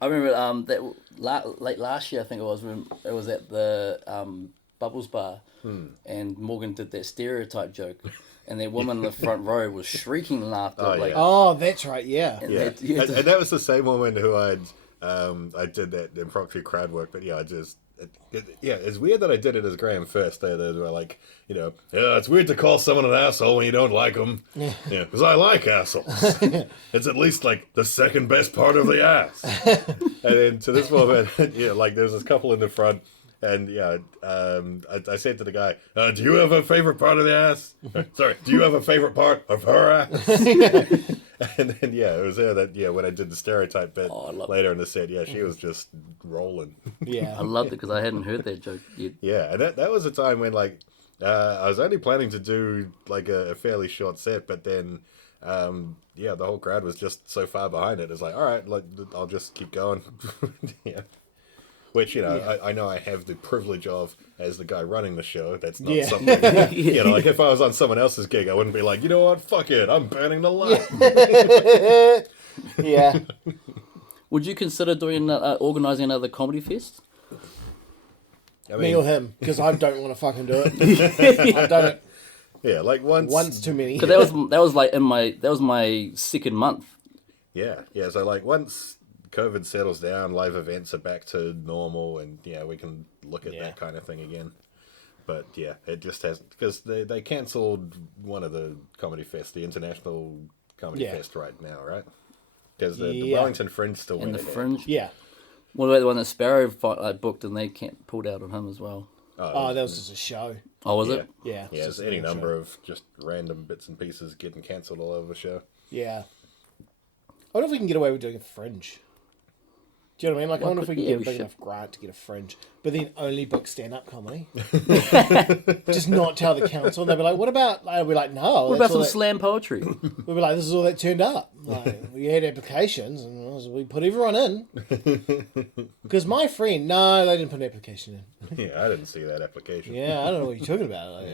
I remember late last year, I think it was, when it was at the Bubbles Bar, and Morgan did that stereotype joke, and that woman in the front row was shrieking laughter. Oh, that's right. Yeah. Yeah, and that was the same woman who I did that impromptu crowd work, but yeah, it's weird that I did it as Graham first. They were like, it's weird to call someone an asshole when you don't like them. Yeah, because I like assholes. It's at least like the second best part of the ass. And then to this moment, like there's this couple in the front. And I said to the guy, do you have a favorite part of the ass? Sorry, do you have a favorite part of her ass? And then, it was there that, when I did the stereotype bit later in the set, she was just rolling. Yeah. I loved it because I hadn't heard that joke yet. Yeah, and that was a time when, like, I was only planning to do, like, a fairly short set, but then, the whole crowd was just so far behind it. It's like, all right, like, I'll just keep going. Yeah. Which, I know I have the privilege of as the guy running the show. That's not something, like if I was on someone else's gig, I wouldn't be like, you know what, fuck it, I'm burning the light. Yeah. Would you consider organising another comedy fest? I mean, Me or him, because I don't want to fucking do it. I've done it yeah, like once too many. Because that was my second month. Yeah, so like once COVID settles down, live events are back to normal, and we can look at that kind of thing again. But it just hasn't, because they cancelled one of the comedy fests, the International Comedy Fest right now, right? Because the Wellington Fringe still went And the ahead. Fringe. Yeah. What about the one that Sparrow booked and they pulled out on him as well? Oh, that was just a show. Oh, was it? Yeah. Yeah, there's any number of just random bits and pieces getting cancelled all over the show. Yeah. I wonder if we can get away with doing a Fringe. Do you know what I mean? Like, I wonder if we can get a big enough grant to get a Fringe, but then only book stand-up comedy. Just not tell the council. And they'll be like, what about... I'll be like, no. What about some slam poetry? We'll be like, this is all that turned up. Like, we had applications, and we put everyone in. Because my friend... No, they didn't put an application in. Yeah, I didn't see that application. Yeah, I don't know what you're talking about. Like,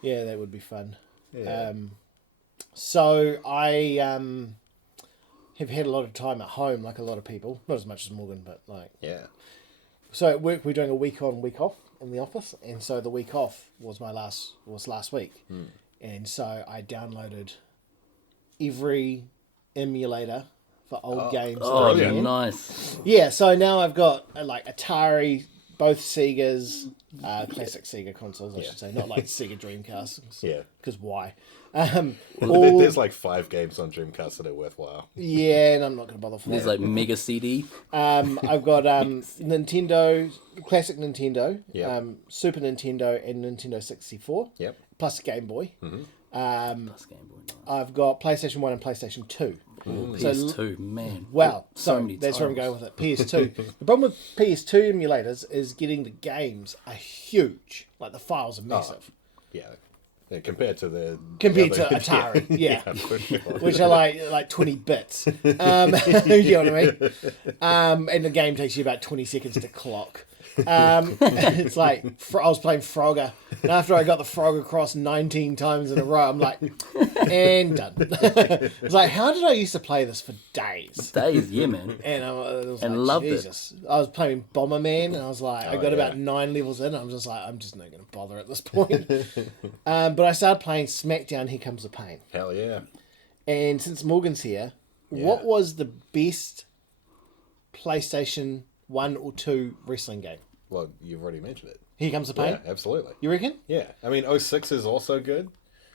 yeah, that would be fun. Yeah. So I have had a lot of time at home, like a lot of people. Not as much as Morgan, but like... Yeah. So at work, we're doing a week on, week off in the office. And so the week off was last week. And so I downloaded every emulator for old games. Oh, that I can. nice. Yeah, so now I've got like Atari, both Segas, classic Sega consoles, I should say, not like Sega Dreamcast. Yeah. Because why? There's like 5 games on Dreamcast that are worthwhile. Yeah, and I'm not going to bother for There's that. like Mega CD. I've got Nintendo, classic Nintendo, Super Nintendo, and Nintendo 64. Yep. Plus Game Boy. Plus Game Boy. Nice. I've got PlayStation 1 and PlayStation 2. PS2, man. Well, so many that's where I'm titles. going with it. PS2. The problem with PS2 emulators is getting the games are huge. Like the files are massive. Yeah. Compared to Atari, yeah. For sure. Which are like 20 bits. You know what I mean? And the game takes you about 20 seconds to clock. It's like, I was playing Frogger, and after I got the Frog across 19 times in a row, I'm like, and done. It's like, how did I used to play this for days? Days, yeah, man. And I was And like, loved it. Jesus. I was playing Bomberman, and I was like, I got yeah. about 9 levels in, I'm just like, I'm just not going to bother at this point. But I started playing SmackDown, Here Comes the Pain. Hell yeah. And since Morgan's here, what was the best PlayStation 1 or 2 wrestling game? Well, you've already mentioned it. Here Comes the Pain? Yeah, absolutely. You reckon? Yeah. I mean, 06 is also good,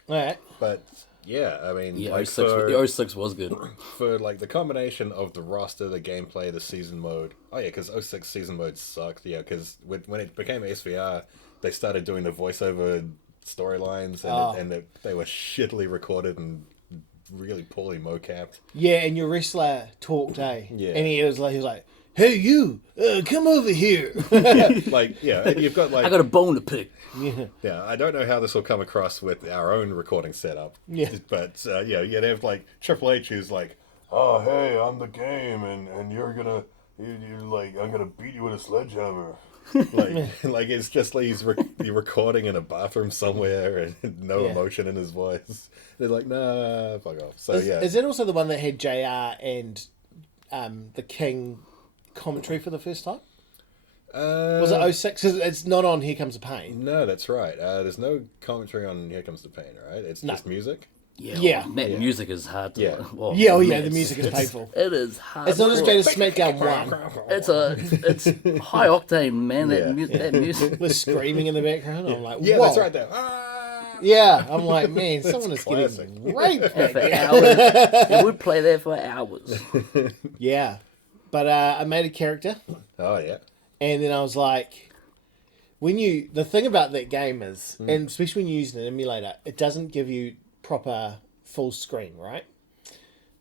All right. but yeah, I mean, Yeah, like 06, for, the 06 was good. for like the combination of the roster, the gameplay, the season mode. Oh yeah, because 06 season mode sucked. Yeah, because when it became SVR, they started doing the voiceover storylines, and they were shittily recorded and really poorly mocapped. Yeah, and your wrestler talked, eh? Yeah. And he was like, hey you, come over here. Like, yeah, and you've got like, I got a bone to pick. yeah, I don't know how this will come across with our own recording setup. Yeah. But yeah, you'd have like Triple H who's like, oh hey, I'm the game, and you're like, I'm gonna beat you with a sledgehammer. like it's just like he's recording in a bathroom somewhere and no emotion in his voice. They're like, nah, fuck off. So yeah, Is that also the one that had JR and the King commentary for the first time? Was it 06? 'Cause it's not on Here Comes the Pain. no, that's right. There's no commentary on Here Comes the Pain, right? It's just music. Yeah, that music is hard to. Yeah. Well, Yeah, the man, music is painful. It is hard. It's not as bad as SmackDown 1 It's high octane, man. That music. with screaming in the background. I'm like, Yeah, whoa. that's right there. Ah! Yeah, I'm like, man, someone is classic. getting raped. For hours. It would play that for hours. Yeah, but I made a character, Oh yeah. and then I was like, the thing about that game is, and especially when you use an emulator, it doesn't give you proper full screen, right?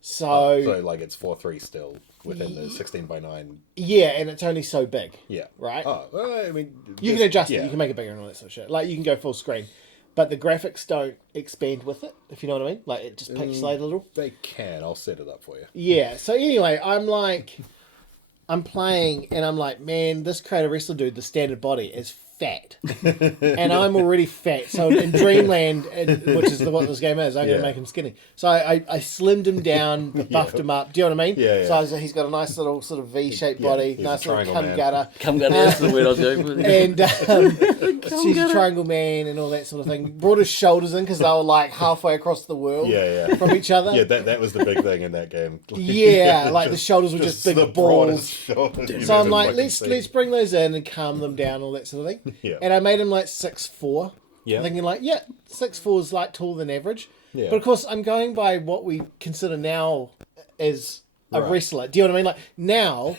So like it's 4:3 still within the 16:9. yeah, and it's only so big. Yeah. Right? Oh, well, I mean, You can adjust yeah. it, you can make it bigger and all that sort of shit. Like, you can go full screen. But the graphics don't expand with it, if you know what I mean. Like, it just pixelates a little. They can. I'll set it up for you. Yeah, so anyway, I'm playing, and I'm like, man, this Creator Wrestler dude, the standard body, is fat. And I'm already fat. So in Dreamland, which is what this game is, I'm going to make him skinny. So I slimmed him down, buffed him up. Do you know what I mean? Yeah. So he's got a nice little sort of V-shaped body, he's a nice little triangle cum man. gutter. Come down, that's the word I was going with. And she's a triangle man and all that sort of thing. Brought his shoulders in because they were like halfway across the world from each other. Yeah, that was the big thing in that game. Yeah, like the shoulders were just big the balls. broadest shoulders you've So I'm ever like, fucking let's seen. bring those in and calm them down, all that sort of thing. Yeah. And I made him like 6'4". Yeah. Thinking like, 6'4" is like taller than average. Yeah. But of course, I'm going by what we consider now as a Right. wrestler. Do you know what I mean? Like now,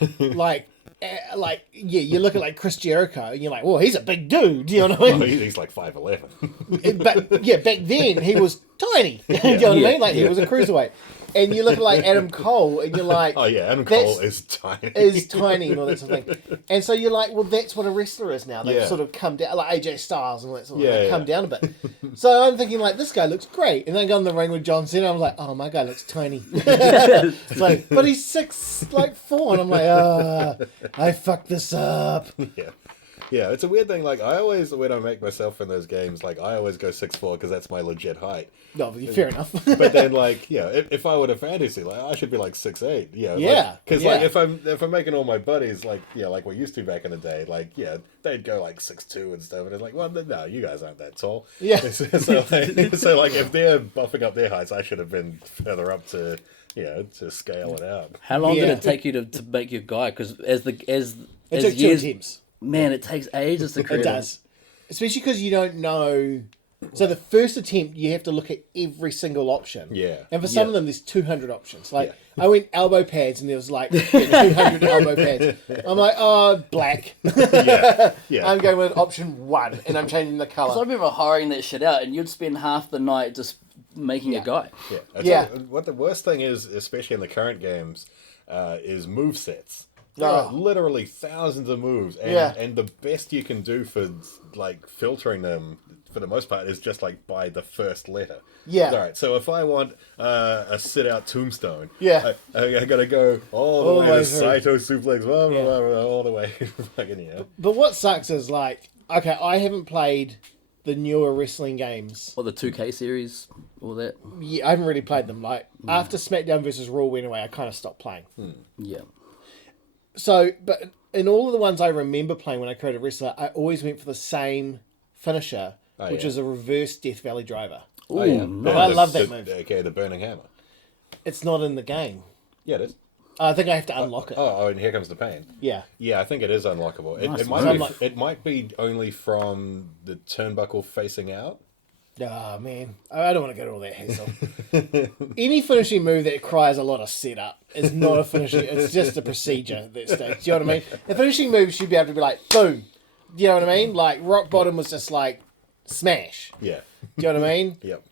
you look at like Chris Jericho and you're like, well, he's a big dude. Do you know what I Oh, mean? he's like 5'11". But yeah, back then he was tiny. Do you know what I mean? Like he was a cruiserweight. And you look at like Adam Cole and you're like, Oh yeah, Adam that's- Cole is tiny. is tiny and all that sort of thing. And so you're like, well, that's what a wrestler is now. They've Yeah. sort of come down, like AJ Styles and all that sort of thing. Yeah, They've come yeah. down a bit. So I'm thinking, like, this guy looks great. And then I go in the ring with John Cena. I'm like, oh, my guy looks tiny. It's like, but he's 4. And I'm like, I fucked this up. Yeah. Yeah, it's a weird thing. Like, I always, when I make myself in those games, like, I always go 6'4" because that's my legit height. No, fair enough. But then, like, yeah, if I were to fantasy, like, I should be like 6'8". Yeah. Yeah, Because, yeah. like, if I'm making all my buddies, like, yeah, like we used to back in the day, like, yeah, they'd go like 6'2" and stuff. And it's like, well, no, you guys aren't that tall. Yeah. so, like, if they're buffing up their heights, I should have been further up to, to scale it out. How long did Yeah. it take you to make your guy? Because as It years, took 2 attempts. man, it takes ages to create. It does. Especially because you don't know. So the first attempt, you have to look at every single option. Yeah. And for some Yeah. of them, there's 200 options. Like, Yeah. I went elbow pads, and there was like 200 elbow pads. I'm like, oh, black. Yeah. I'm going with option 1, and I'm changing the So I colour. remember hiring that shit out, and you'd spend half the night just making a guy. Yeah. Yeah. What the worst thing is, especially in the current games, is move sets. There Oh. are literally thousands of moves, and, Yeah. and the best you can do for like filtering them, for the most part, is just like by the first letter. Yeah. All right. So if I want a sit-out tombstone, Yeah. I gotta go all the way to Saito suplex, blah, blah, blah, blah, all the way. Fucking But what sucks is, like, okay, I haven't played the newer wrestling games. Or the 2K series, all that. Yeah, I haven't really played them. Like, after SmackDown versus Raw went away, I kind of stopped playing. Yeah. So, but in all of the ones I remember playing when I created Wrestler, I always went for the same finisher, which yeah. is a reverse Death Valley driver. Ooh, Oh, yeah. nice. I love that move. Okay, the burning hammer. It's not in the game. Yeah, it is. I think I have to unlock it. Oh, and here comes the pain. Yeah. Yeah, I think it is unlockable. Nice. It So might I'm it might be only from the turnbuckle facing out. Oh, man. I don't want to go to all that hassle. Any finishing move that requires a lot of setup is not a finishing. It's just a procedure at that stage. Do you know what I mean? The finishing move should be able to be like, boom. Do you know what I mean? Like, rock bottom was just like, smash. Yeah. Do you know what I mean? Yep.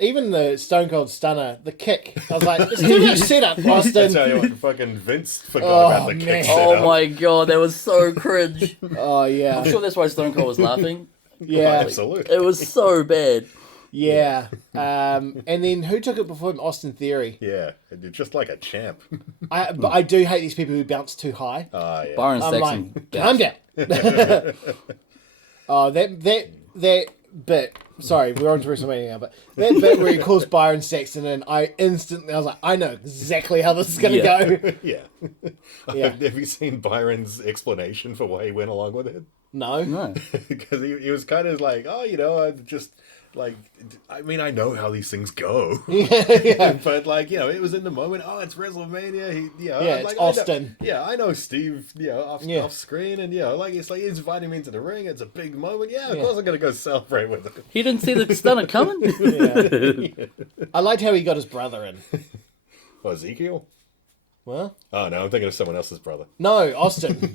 even the Stone Cold Stunner, the kick. I was like, it's too much setup, I Austin. tell you what, fucking Vince forgot about the man. kick Oh setup. my god, that was so cringe. Oh yeah, I'm sure that's why Stone Cold was laughing. yeah, Absolutely. It was so bad. yeah. And then who took it before him? Austin Theory. Yeah, just like a champ. But I do hate these people who bounce too high. Yeah. Byron I'm Saxon. like, calm down. Oh, that bit. Sorry, we're on to WrestleMania now, but that bit where he calls Byron Saxon, and I was like, I know exactly how this is gonna Yeah. go. Yeah. Yeah. Have you seen Byron's explanation for why he went along with it? No. No. Because he was kind of like, oh, I'm just like, I mean, I know how these things go. Yeah. But like, it was in the moment. Oh, it's WrestleMania. Yeah, I'm it's like, Austin. I know Steve. Off screen, and it's like he's inviting me into the ring. It's a big moment. Yeah, of course I'm gonna go celebrate with him. He didn't see the stunner coming? Yeah. I liked how he got his brother in. Oh, Ezekiel? Well, Oh no, I'm thinking of someone else's brother. no, Austin.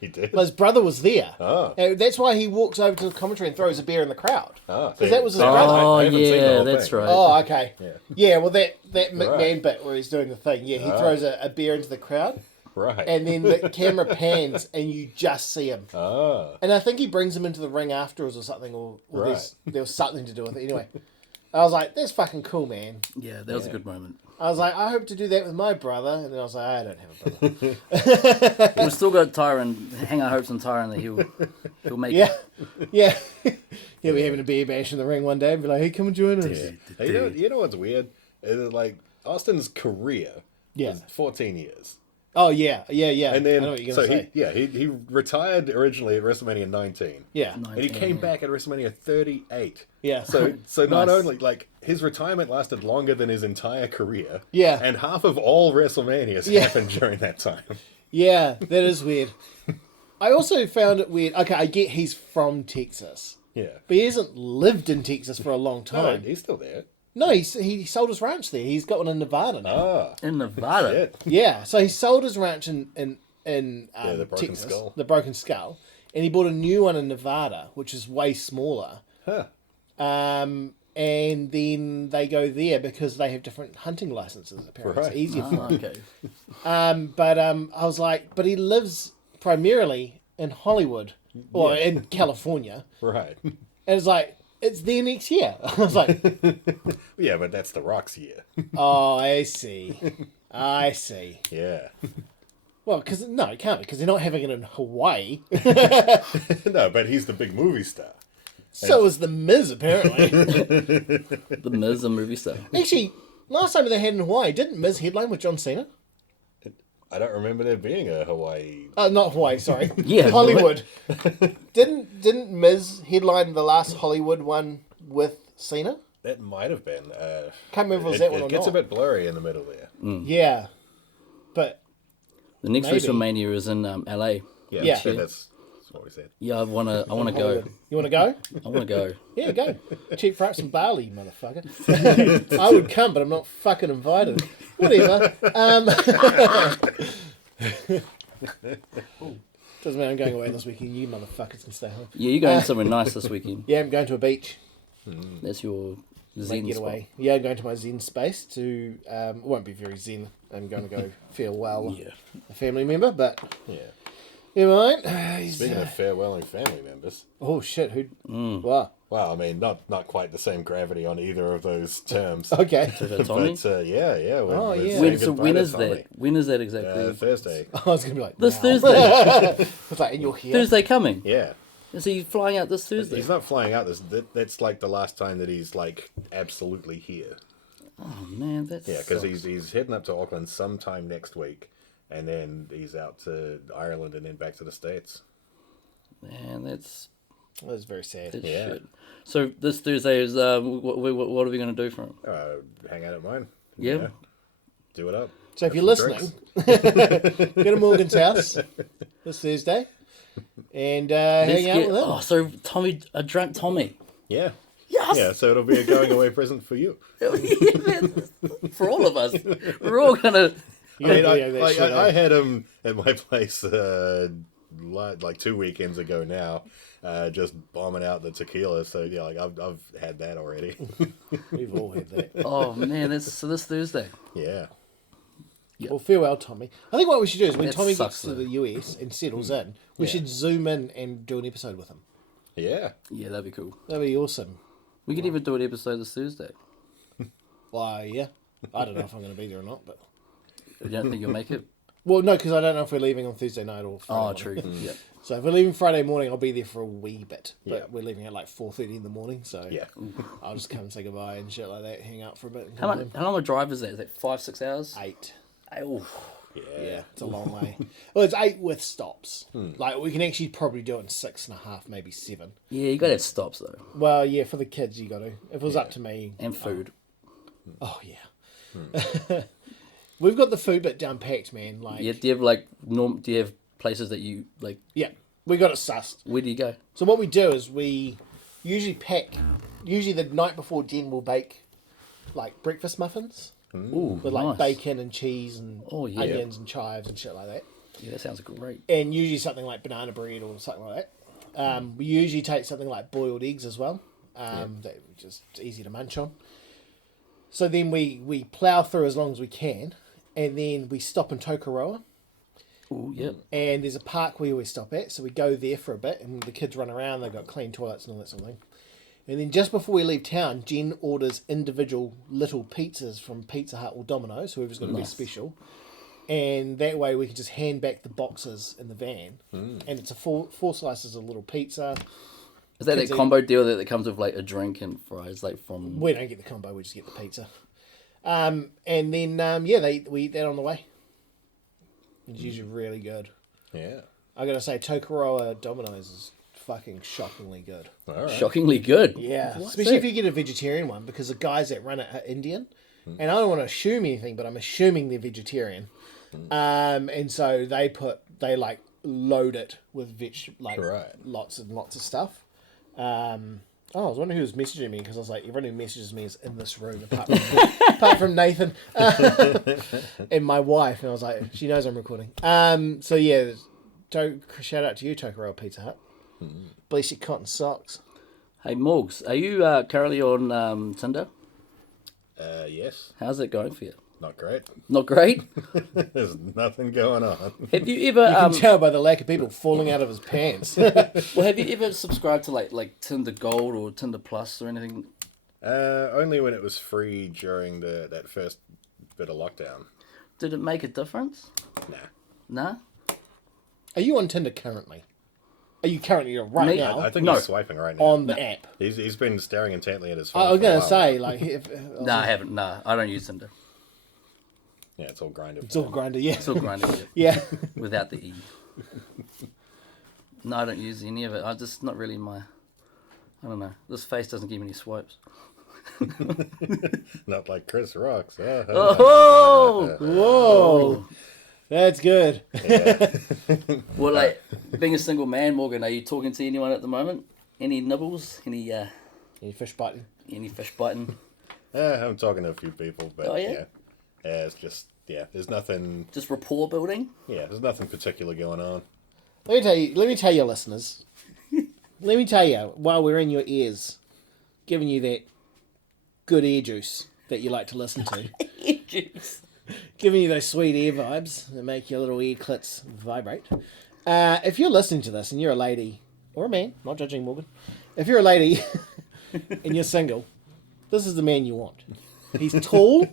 He did. His brother was there. Oh. And that's why he walks over to the commentary and throws a beer in the crowd. Oh, Because that was his see, brother. Oh, I haven't seen the yeah, whole that's thing. right. Oh, okay. Yeah. Yeah, well, that McMahon Right. bit where he's doing the thing, yeah, he throws a beer into the crowd, Right. and then the camera pans, and you just see him. Oh. And I think he brings him into the ring afterwards or something, or Right. there was something to do with it. Anyway, I was like, that's fucking cool, man. Yeah, that was a good moment. I was like, I hope to do that with my brother. And then I was like, I don't have a brother. We've still got Tyron, hang our hopes on Tyron that he'll make Yeah. it. Yeah. He'll be having a beer bash in the ring one day and be like, hey, come and join us. Yeah. Hey, you know what's weird? Is like Austin's career Yeah. was 14 years. Oh, yeah. Yeah, yeah. And I then, know what you're going to say. he retired originally at WrestleMania 19. Yeah. And he came back at WrestleMania 38. Yeah. So not Nice. only, like, his retirement lasted longer than his entire career. Yeah. And half of all WrestleManias Yeah. happened during that time. Yeah, that is weird. I also found it weird. Okay, I get he's from Texas, Yeah. but he hasn't lived in Texas for a long No, time. he's still there. No, he sold his ranch there. He's got one in Nevada now. Ah. In Nevada. Shit. Yeah, so he sold his ranch in the Broken Texas, Skull. the Broken Skull, and he bought a new one in Nevada, which is way smaller. Huh. And then they go there because they have different hunting licenses. Apparently, Right. it's easier for Oh, them. okay. But I was like, but he lives primarily in Hollywood or in California, Right. and it's like it's there next year. I was like, Yeah, but that's The Rock's year. oh, I see, I see. Yeah. Well, because no, it can't because they're not having it in Hawaii. No, but he's the big movie star. So is the Miz apparently. The Miz, a movie star. Actually, last time they had in Hawaii, didn't Miz headline with John Cena? I don't remember there being a Hawaii. Not Hawaii, sorry. Yeah, Hollywood. Didn't Miz headline the last Hollywood one with Cena? That might have been. Can't remember if it was that one or It gets not. a bit blurry in the middle there. Yeah, but The next Maybe. WrestleMania is in LA. Yeah. That's what we said. Yeah, I wanna go. Hollywood. You want to go? I wanna go. Yeah, go. Cheap fries and barley, motherfucker. I would come, but I'm not fucking invited. Whatever. Doesn't matter. I'm going away this weekend. You motherfuckers can stay home. Yeah, you're going somewhere nice this weekend. Yeah, I'm going to a beach. That's your Might zen get spot. away. Yeah, I'm going to my zen space to. It won't be very zen. I'm going to go farewell Yeah. a family member, but Yeah. never mind. He's, Speaking of farewelling family members. oh shit! Who? Wow. Well, I mean, not quite the same gravity on either of those terms. Okay. So that Tommy? But yeah. Oh, yeah. saying So goodbye when to is Tommy. that? When is that exactly? Thursday. I was gonna be like This now. Thursday. It's like, and you're here. Thursday coming. Yeah. Is he flying out this Thursday? He's not flying out. That's like the last time that he's like absolutely here. Oh man, that's Yeah, because he's heading up to Auckland sometime next week, and then he's out to Ireland and then back to the States. man, that's That's very sad. Yeah. shit. So this Thursday is what are we gonna do for him? Hang out at mine. Yeah. Do it up. So if Have you're some listening, drinks. go to Morgan's house this Thursday and Let's hang out get- with him. Oh, so Tommy, a drunk Tommy. Yeah. Yes. Yeah, so it'll be a going away present for you. For all of us, we're all gonna. You gotta I, video that shit, I eh? had him at my place like 2 weekends ago now, just bombing out the tequila. So yeah, like I've had that already. We've all had that. Oh man, so this Thursday. Yeah. Yep. Well, farewell, Tommy. I think what we should do is when That Tommy sucks, gets to though. the US and settles in, we Yeah. should zoom in and do an episode with him. Yeah. Yeah, that'd be cool. That'd be awesome. We could even do an episode this Thursday. Why, yeah. I don't know if I'm going to be there or not, but... You don't think you'll make it? Well, no, because I don't know if we're leaving on Thursday night or Friday Oh, morning. true. Yeah. So if we're leaving Friday morning, I'll be there for a wee bit. But Yeah. we're leaving at like 4:30 in the morning, so Yeah. I'll just come and say goodbye and shit like that, hang out for a bit. And How come long? home. How long a drive is that? Is that 5-6 hours? 8. Oh, Yeah, it's a long way. Well, it's 8 with stops. Like, we can actually probably do it in 6.5, maybe 7. yeah. You got to have stops though, Well, yeah, for the kids, you got to. If it was up to me... and food. Oh, yeah. We've got the food bit down packed, man. Like, Yeah. Do you have like Do you have places that you like? yeah, we got it sussed. Where do you go? So what we do is we usually pack... Usually the night before, Jen will bake, like, breakfast muffins. Ooh, With, like, nice. bacon and cheese and Oh, yeah. onions and chives and shit like that. Yeah, that sounds great. And usually something like banana bread or something like that. We usually take something like boiled eggs as well. That just easy to munch on. So then we plough through as long as we can, and then we stop in Tokoroa, Ooh, yep. and there's a park we always stop at, so we go there for a bit, and the kids run around, they've got clean toilets and all that sort of thing. And then just before we leave town, Jen orders individual little pizzas from Pizza Hut or Domino's, whoever's going to be Nice. special. And that way we can just hand back the boxes in the van. And it's a four slices of little pizza. Is that Kids that eat- combo deal that comes with like a drink and fries, like from? We don't get the combo, we just get the pizza. And then, we eat that on the way. It's usually really good. Yeah. I gotta say, Tokoroa Domino's is fucking shockingly good. All right. Shockingly good. Yeah, What's especially that? if you get a vegetarian one, because the guys that run it are Indian. And I don't want to assume anything, but I'm assuming they're vegetarian. And so they load it with Right. lots and lots of stuff. I was wondering who was messaging me, because I was like, everyone who messages me is in this room, apart from Nathan and my wife. And I was like, she knows I'm recording. So yeah, shout out to you, Tokoroa Pizza Hut. Bless your cotton socks. Hey Morgs, are you currently on Tinder? Yes. How's it going for you? Not great. Not great. There's nothing going on. Have you ever You can tell by the lack of people falling out of his pants. well, have you ever subscribed to like Tinder Gold or Tinder Plus or anything? Only when it was free during that first bit of lockdown. Did it make a difference? Nah. Nah. Are you on Tinder currently? Are you currently right Me? now I think No. he's swiping right now. on the app? He's been staring intently at his phone. I was for a going to while. say, like, if, Nah, I haven't. Nah, I don't use Tinder. Yeah, it's all grinded. it's all grinder, yeah. Still grinding it Yeah. without the E. No, I don't use any of it. I just not really my. I don't know. This face doesn't give me any swipes. Not like Chris Rock's. Oh! Whoa. That's good. Well, like being a single man, Morgan, are you talking to anyone at the moment? Any nibbles? Any fish biting? Any fish biting? I'm talking to a few people, but Oh, yeah? yeah, it's just there's nothing. Just rapport building? Yeah, there's nothing particular going on. Let me tell you, listeners. Let me tell you, while we're in your ears, giving you that good ear juice that you like to listen to. Juice. Giving you those sweet ear vibes that make your little ear clits vibrate. If you're listening to this and you're a lady, or a man, not judging Morgan, if you're a lady and you're single, this is the man you want. He's tall.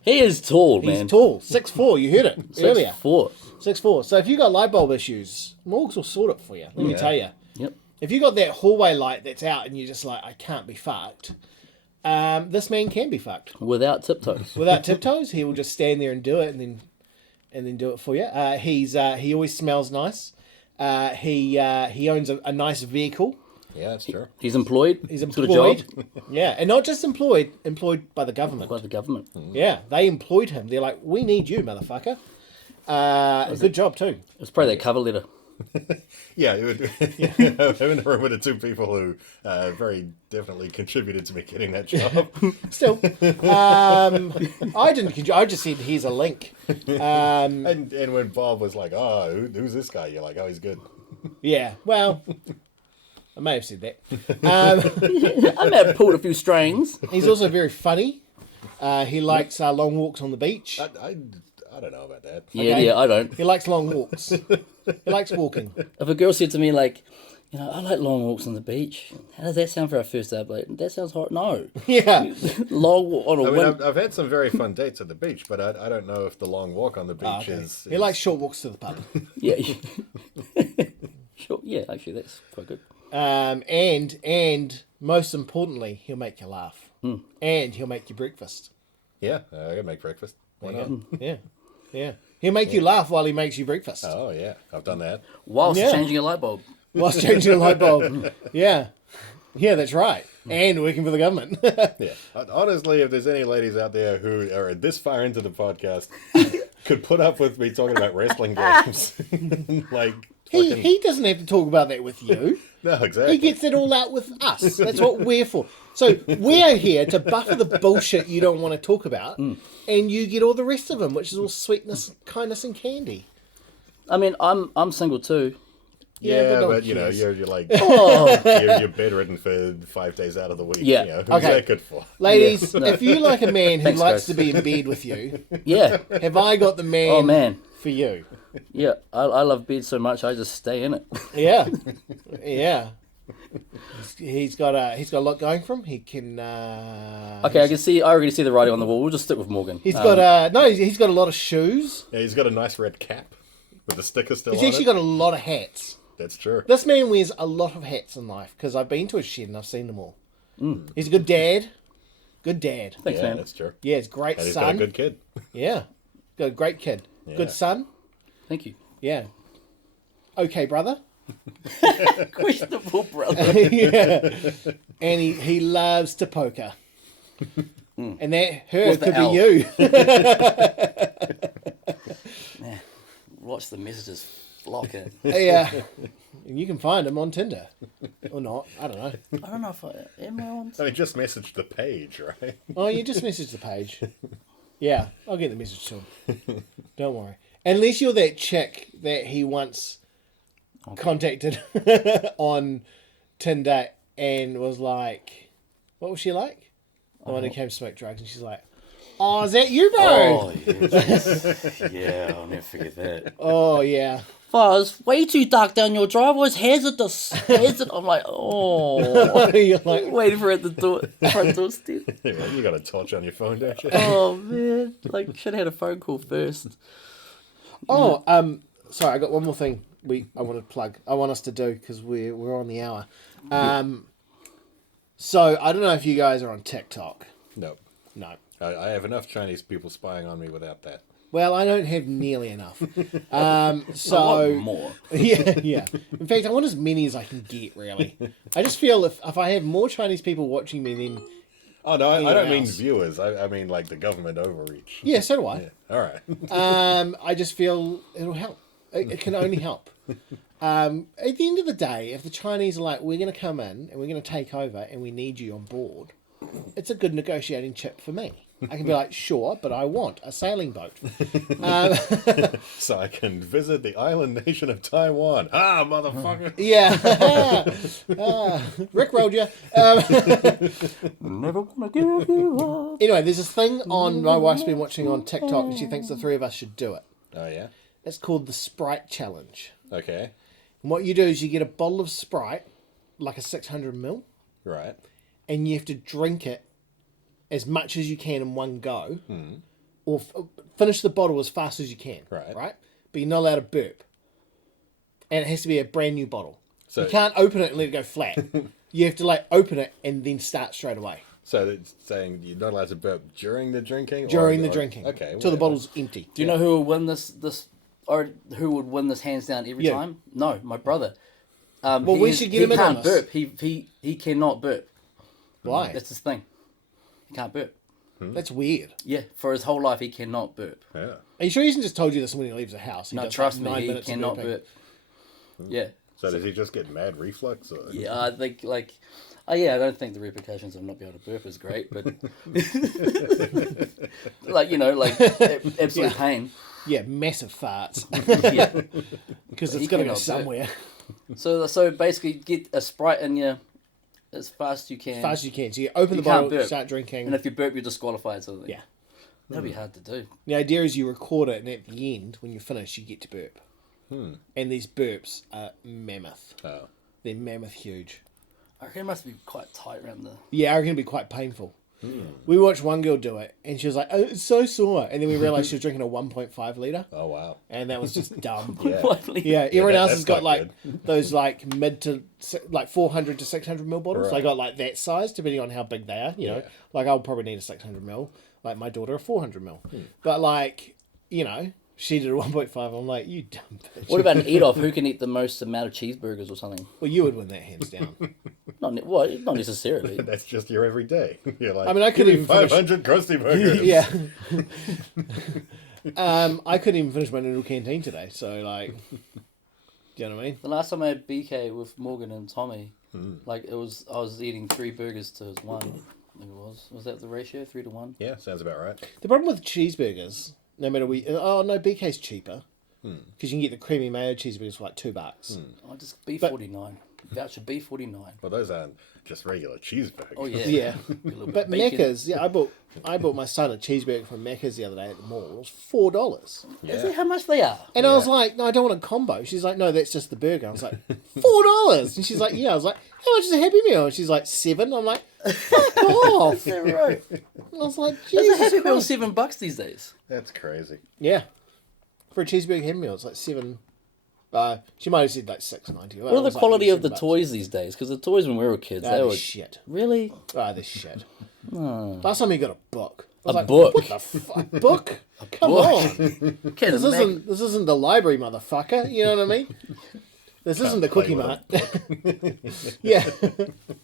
He is tall, He's man. tall. 6'4", you heard it earlier. 6'4". 6'4". So if you got light bulb issues, Morgs will sort it for you. Let me tell you. Yep. If you got that hallway light that's out and you're just like, I can't be fucked, this man can be fucked. Without tiptoes. Without tiptoes, he will just stand there and do it, and then do it for you. He always smells nice. He owns a nice vehicle. Yeah, that's true. He's employed. He's got a employed. job Yeah, and not just employed by the government. by the government. Yeah, they employed him. They're like, we need you, motherfucker. Good job too. It's probably that cover letter. Yeah, it would. I'm in a room with the two people who very definitely contributed to me getting that job. Still, I didn't. I just said here's a link. And when Bob was like, "Oh, who's this guy?" You're like, "Oh, he's good." Yeah. Well, I may have said that. I may have pulled a few strings. He's also very funny. He likes long walks on the beach. I don't know about that. Yeah, Okay. yeah, I don't. He likes long walks. He likes walking. If a girl said to me, like, you know, I like long walks on the beach. How does that sound for our first date? Like, that sounds hot. No. Yeah. Long walk on a I mean, wind. I've had some very fun dates at the beach, but I don't know if the long walk on the beach Okay. is. He likes short walks to the pub. Yeah. Sure. Yeah, actually, that's quite good. And most importantly, he'll make you laugh. And he'll make you breakfast. Yeah, I can make breakfast. Why not? Yeah. Yeah. He'll make you laugh while he makes you breakfast. Oh yeah, I've done that. Whilst Yeah. changing a light bulb. Whilst changing a light bulb. Yeah. Yeah, that's right. And working for the government. Yeah. Honestly, if there's any ladies out there who are this far into the podcast, could put up with me talking about wrestling games, like he doesn't have to talk about that with you. no, exactly. He gets it all out with us. That's what we're for. So we're here to buffer the bullshit you don't want to talk about, and you get all the rest of them, which is all sweetness, kindness, and candy. I mean, I'm single too. Yeah, no one but you know, cares. you're like Oh, you're bedridden for 5 days out of the week. Yeah. You know, who's Okay. that good for? Ladies, Yeah, no. if you like a man who Thanks, likes guys. to be in bed with you, yeah. have I got the man, Oh, man. for you? Yeah, I love bed so much, I just stay in it. Yeah, yeah. He's got a lot going for him. He can. Okay, I already see the writing on the wall. We'll just stick with Morgan. He's got he's got a lot of shoes. Yeah, he's got a nice red cap with the sticker still He's on actually it. got a lot of hats. That's true. This man wears a lot of hats in life because I've been to his shed and I've seen them all. He's a good dad. Good dad. Thanks, Yeah, man. that's true. Yeah, he's a great And he's got a son. good kid. Yeah, got a great kid. Yeah. Good son. Thank you. Yeah. Okay, brother. Questionable, brother. Yeah. And he loves to poker. And that her With the could L. be you. Watch the messages flock in. Yeah. And you can find him on Tinder. Or not. I don't know. I don't know if I am I on. So he just messaged the page, right? Oh, you just message the page. Yeah, I'll get the message to him. Don't worry. Unless you're that chick that he once contacted on Tinder and was like, what was she like? The one who came to smoke drugs, and she's like, oh, is that you, bro? Oh, yes. Yeah, I'll never forget that. Oh, yeah. Fuzz, way too dark down your driveway's hazardous. I'm like, oh. You're like, Waiting for it at the front doorstep. Yeah, you got a torch on your phone, don't you? Oh, man. Like, should have had a phone call first. oh, sorry, I got one more thing I want to plug. I want us to do because we're on the hour. So I don't know if you guys are on TikTok. No. No. I have enough Chinese people spying on me without that. Well, I don't have nearly enough. So, I So want more. yeah, yeah. In fact, I want as many as I can get. Really, I just feel if I have more Chinese people watching me, then Oh, no, I Anyone don't mean else? viewers. I mean, like, the government overreach. yeah, so do I. Yeah. All right. I just feel it'll help. It can only help. At the end of the day, if the Chinese are like, we're going to come in and we're going to take over and we need you on board, it's a good negotiating chip for me. I can be like, sure, but I want a sailing boat. So I can visit the island nation of Taiwan. Ah, motherfucker. Yeah. Rick rolled you. Never gonna give you up. Anyway, there's this thing on my wife's been watching on TikTok and she thinks the three of us should do it. Oh, yeah? It's called the Sprite Challenge. Okay. And what you do is you get a bottle of Sprite, like a 600ml, Right. and you have to drink it as much as you can in one go, or finish the bottle as fast as you can. Right. Right. But you're not allowed to burp, and it has to be a brand new bottle. So- You can't open it and let it go flat. You have to like open it and then start straight away So it's saying you're not allowed to burp during the drinking? during the drinking. Okay. Till the whatever. bottle's empty. Do you know who would win this, or who would win this hands down every Yeah. time? No, my brother. Well, we should get him in on can't this. burp. He cannot burp. Why? That's his thing. He can't burp. That's weird. Yeah, for his whole life he cannot burp. Yeah. Are you sure he hasn't just told you this when he leaves the house? He No, does, trust like, me, 9 he minutes of cannot burping? burp. Yeah. So does he just get mad reflux? Or? Yeah, I think I don't think the repercussions of not being able to burp is great, but absolute pain. Yeah, massive farts. Yeah. Because You it's got to cannot go burp. somewhere. So basically, get a Sprite in you as fast as you can. As fast as you can. So you open the You can't bottle, burp. start drinking. And if you burp, you're disqualified. Sort of thing. Yeah. That'd be hard to do. The idea is you record it, and at the end, when you finish, you get to burp. And these burps are mammoth. Oh. They're mammoth huge. I reckon it must be quite tight around the. Yeah, I reckon it'd be quite painful. We watched one girl do it, and she was like, "Oh, it's so sore." And then we realised she was drinking a 1.5 litre. Oh, wow. And that was just dumb. Yeah. Yeah, everyone else that's has got not like those like mid to like 400 to 600 ml bottles. Right. They got like that size, depending on how big they are. You know, Yeah. like I'll probably need a 600 ml. Like my daughter a 400 ml. But like, you know, she did a 1.5. I'm like, you dumb bitch. What about an eat-off? Who can eat the most amount of cheeseburgers or something? Well, you would win that hands down. Not necessarily. That's just your everyday. You're like, I mean, I could "Give me even finish- 500 Krusty Burgers. Yeah. I couldn't even finish my noodle canteen today. So like, do you know what I mean? The last time I had BK with Morgan and Tommy, I was eating 3 burgers to his 1. I think it was. Was that the ratio? 3 to 1? Yeah, sounds about right. The problem with cheeseburgers, no matter BK's cheaper because you can get the creamy mayo cheeseburgers for like $2. Oh, just B49. Voucher B49. Well, those aren't just regular cheeseburgers. Oh yeah. Yeah. A little But bacon. Macca's, yeah, I bought my son a cheeseburger from Macca's the other day at the mall. It was $4. Yeah. Is that how much they are? And I was like, no, I don't want a combo. She's like, no, that's just the burger. I was like, $4. And she's like, yeah. I was like, how much is a Happy Meal? And she's like, $7. I'm like, fuck off. Is that right? And I was like, Is a Jesus Happy Meal Christ. $7 these days? That's crazy. Yeah. For a cheeseburger Happy Meal, it's like $7. She might have said like $6.90. What are the quality of the toys these days? Because the toys when we were kids, they They're were shit. really They're shit. Last time you got a book. I was A like, book? What the fuck? Book? Come book. on. Can This isn't the library, motherfucker. You know what I mean? This isn't the play Cookie with Mart. Yeah.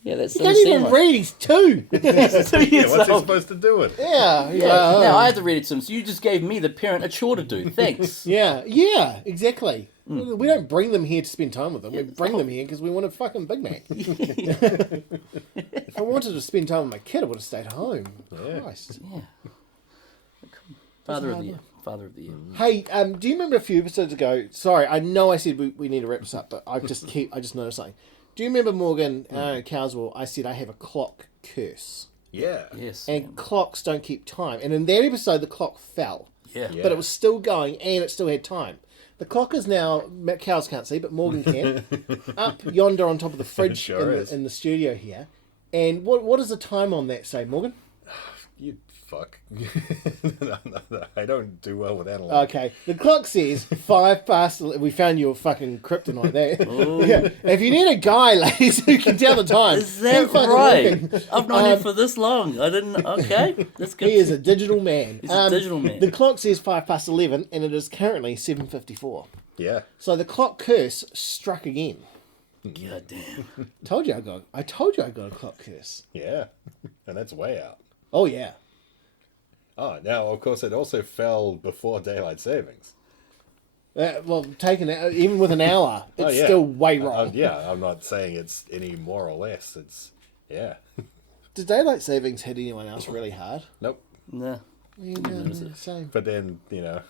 Yeah, that's You can't even read. He's 2. Yeah, what's he supposed to do with it? Yeah. Now I had to read it to him, so you just gave me, the parent, a chore to do. Thanks. Yeah, exactly. We don't bring them here to spend time with them. We bring them here because we want a fucking Big Mac. If I wanted to spend time with my kid, I would have stayed home. Yeah. Christ. Yeah. Father of the year. Father of the year. Hey, do you remember a few episodes ago? Sorry, I know I said we need to wrap this up, but I just noticed something. Do you remember Morgan Cowswell? I said I have a clock curse, Yeah. Yes. and clocks don't keep time. And in that episode, the clock fell, Yeah. Yeah. but it was still going, and it still had time. The clock is now, cows can't see, but Morgan can, up yonder on top of the fridge Sure is. in the studio here. And what does the time on that say, Morgan? You fuck. No, I don't do well with analog. Okay, the clock says 5 past. We found your fucking kryptonite there. Yeah. If you need a guy, ladies, who can tell the time, Is that keep fucking right? looking. I've known him for this long. I didn't. Okay, that's good. He is a digital man. He's a digital man. The clock says 5 past 11, and it is currently 7:54. Yeah. So the clock curse struck again. God damn. I told you I got a clock curse. Yeah. And that's way out. Oh yeah. Oh, now, of course, it also fell before daylight savings. Well, taking it even with an hour, it's Oh, yeah. still way wrong. Yeah, I'm not saying it's any more or less. It's, yeah. Does daylight savings hit anyone else really hard? Nope. Nah. Same. But then, I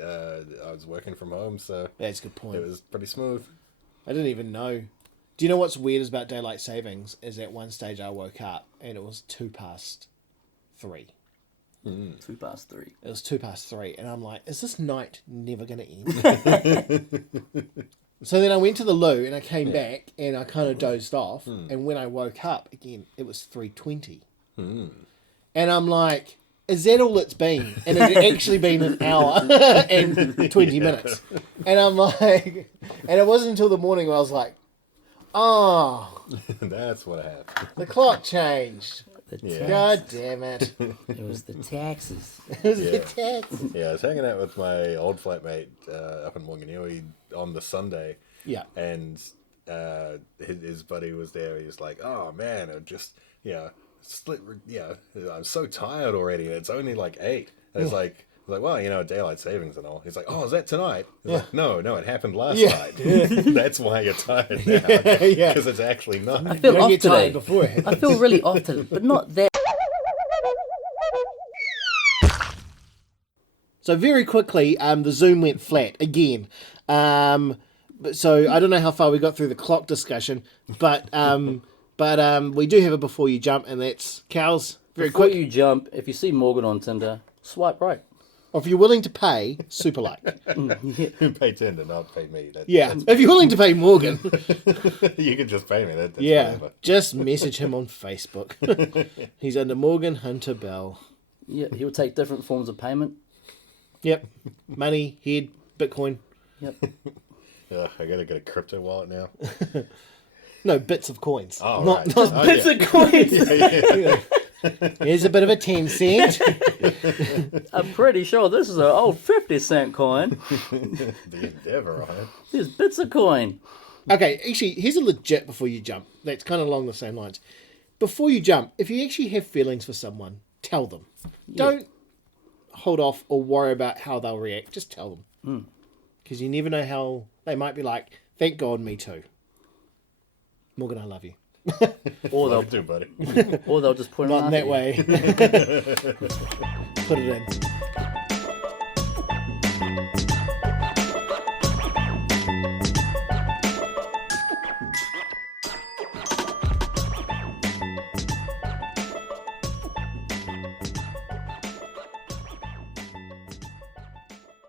was working from home, so That's a good point. it was pretty smooth. I didn't even know. Do you know what's weird about daylight savings? Is at one stage I woke up and it was 3:02. 2 past 3. It was 3:02, and I'm like, is this night never going to end? So then I went to the loo and I came back and I kind of dozed off. And when I woke up again, it was 3:20. And I'm like, is that all it's been? And it had actually been an hour and 20 minutes. And I'm like, and it wasn't until the morning where I was like, oh, That's what happened. the clock changed. Yeah. God damn it. It was the taxes. It was the Yeah. tax. Yeah, I was hanging out with my old flatmate up in Wanganui on the Sunday, Yeah. and his buddy was there. He was like, "Oh man, it just split. Yeah, I'm so tired already. And it's only like 8." And it's like, Like, well, daylight savings and all. He's like, oh, is that tonight? He's like, no, it happened last Yeah. night. That's why you're tired now. Yeah. Because it's actually not. I feel Don't off get today. tired before it. I feel really off today, but not that. So very quickly, the Zoom went flat again. So I don't know how far we got through the clock discussion, but we do have a before you jump, and that's Kels. Very Before quick. you jump, if you see Morgan on Tinder, swipe right. Or if you're willing to pay, super like. Pay Tinder, not pay me. Yeah, if you're willing to pay Morgan, You can just pay me. That's yeah, whatever. just message him on Facebook. He's under Morgan Hunter Bell. Yeah, he will take different forms of payment. Yep, money, head, Bitcoin. Yep. I gotta get a crypto wallet now. No, bits of coins. Oh, not, right. not Oh, bits yeah. of coins. Here's a bit of a 10 cent. I'm pretty sure this is an old 50-cent coin. The Endeavor on it. There's bits of coin. Okay, actually, here's a legit before you jump. That's kind of along the same lines. Before you jump, if you actually have feelings for someone, tell them. Don't hold off or worry about how they'll react. Just tell them. Because you never know how they might be like, thank God, me too. Morgan, I love you. Or Love they'll, you too, buddy. or they'll just point Not it in out that at you. way. Put it in.